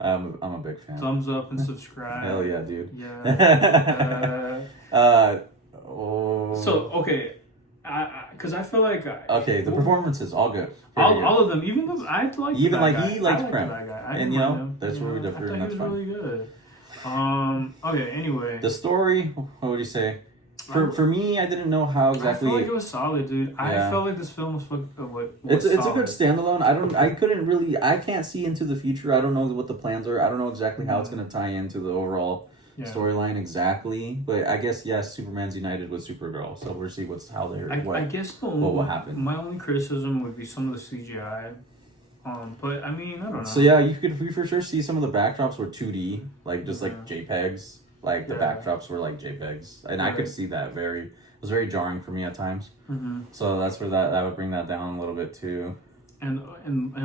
I'm a big fan. Thumbs up and subscribe. Hell yeah, dude. Yeah. So okay, because I feel like the performances all good. All of them, even though I like he likes Prim, and that's where we differ, and that's fine. Really good. Okay. Anyway, the story. What would you say? For me, I didn't know how exactly. I felt like it was solid, dude. I felt like this film was it's a good standalone. I can't see into the future. I don't know what the plans are. I don't know exactly how it's gonna tie into the overall storyline exactly. But I guess Superman's united with Supergirl, so we'll see I guess what will happen. My only criticism would be some of the CGI. But I mean, I don't know. So yeah, we for sure see some of the backdrops were 2D, like just like JPEGs. Like the backdrops were like JPEGs, and I could see that it was very jarring for me at times. Mm-hmm. So that's where that would bring that down a little bit too. And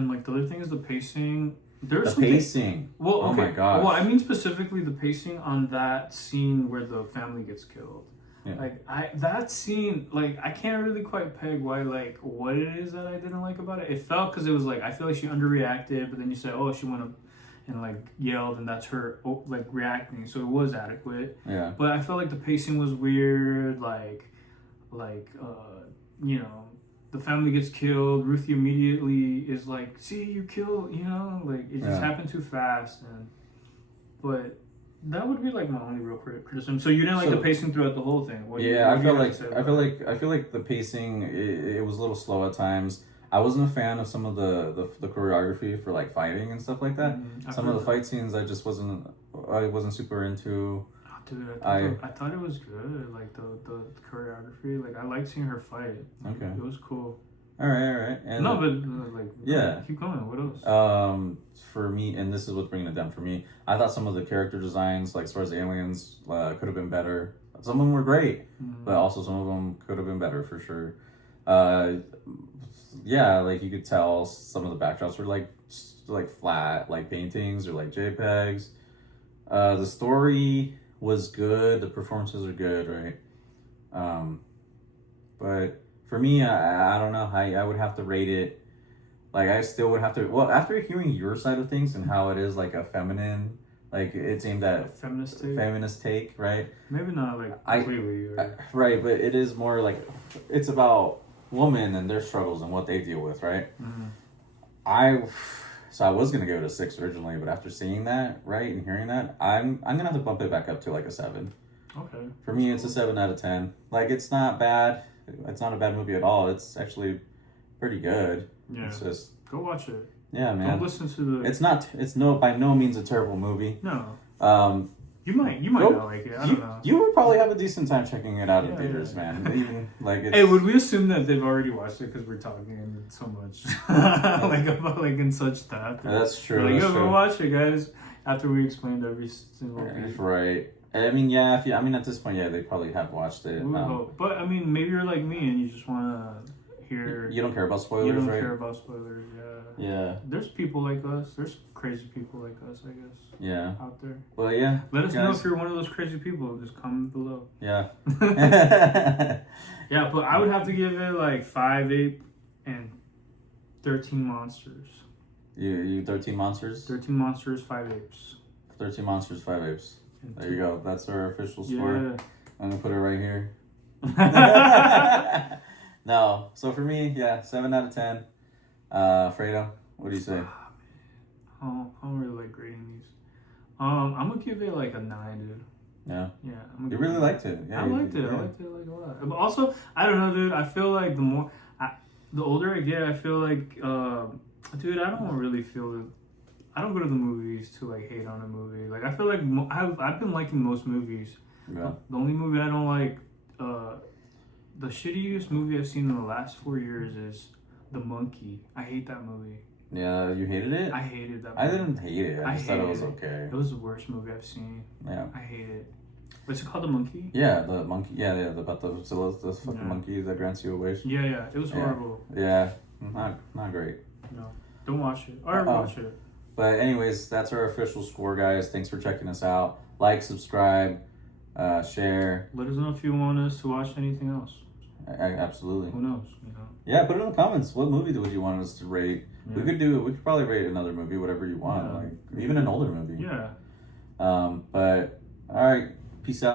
like the other thing is the pacing. Pacing. Well, okay. Oh my gosh. Well, I mean specifically the pacing on that scene where the family gets killed. Yeah. Like that scene, like I can't really quite peg what it is that I didn't like about it. It felt because it was like I feel like she underreacted, but then you said, oh, she went up and like yelled, and that's her like reacting, so it was adequate. Yeah. But I felt like the pacing was weird. The family gets killed. Ruthie immediately is like, "See, you kill," like it just happened too fast. But that would be like my only real criticism. So you didn't like the pacing throughout the whole thing? I feel like the pacing it was a little slow at times. I wasn't a fan of some of the choreography for like fighting and stuff like that. Some of the fight scenes I just wasn't super into. Oh, dude, I thought it was good. Like the choreography. Like I liked seeing her fight. Okay. It was cool. All right. And keep going. What else? For me, and this is what's bringing it down for me. I thought some of the character designs, like as far as aliens, could have been better. Some of them were great, but also some of them could have been better for sure. Like you could tell some of the backdrops were like flat, like paintings or like JPEGs. The story was good. The performances are good, right? But for me, I don't know. I would have to rate it. Like I still would have to. Well, after hearing your side of things and how it is like a feminine, like it's aimed at feminist take, right? Maybe not like completely. Right, but it is more like it's about women and their struggles and what they deal with, right? Mm-hmm. I was gonna give it a 6 originally, but after seeing that, right, and hearing that, I'm gonna have to bump it back up to like a 7. Okay. For me, it's a 7 out of 10. Like it's not bad. It's not a bad movie at all. It's actually pretty good. Yeah. It's just go watch it. Yeah, man. Don't listen to the. It's by no means a terrible movie. No. You might not like it. I don't know. You would probably have a decent time checking it out in theaters, man. Even like it's... Hey, would we assume that they've already watched it because we're talking so much about in such depth? That's true. We're like, go watch it, guys. After we explained every single thing. Right. I mean, at this point, they probably have watched it. But I mean, maybe you're like me and you just want to hear. You don't care about spoilers, right? You don't right? care about spoilers, yeah. Yeah. There's people like us. There's crazy people like us, I guess. Yeah. Out there. Well, yeah. Let us know if you're one of those crazy people. Just comment below. Yeah. Yeah, but I would have to give it like 5, 8, and 13 monsters. You 13 monsters? 13 monsters, 5 apes. 13 monsters, 5 apes. There you go. That's our official score. Yeah. I'm going to put it right here. No. So for me, 7 out of 10. Fredo, what do you say? I don't really like grading these. I'm going to give it like a 9, dude. Yeah. Yeah. You really liked it. Yeah, I liked it. I liked it like a lot. But also, I don't know, dude. I feel like the older I get, I feel like, dude, I don't really feel. I don't go to the movies to like hate on a movie. Like I feel like I've been liking most movies. Yeah. The only movie I don't like, the shittiest movie I've seen in the last 4 years is The Monkey. I hate that movie. Yeah, you hated it? I hated that I movie. didn't hate it. I just thought it was okay. It was the worst movie I've seen. Yeah. I hate it. What's it called? The Monkey? Yeah, the monkey. Yeah, about the fucking monkey that grants you a wish. Yeah. It was horrible. Yeah, not great. No, don't watch it. Or watch it. But anyways, that's our official score, guys. Thanks for checking us out. Like, subscribe, share. Let us know if you want us to watch anything else. Absolutely. Who knows? Yeah, put it in the comments. What movie would you want us to rate? Yeah. We could probably rate another movie, whatever you want, like even an older movie. Yeah. But all right, peace out.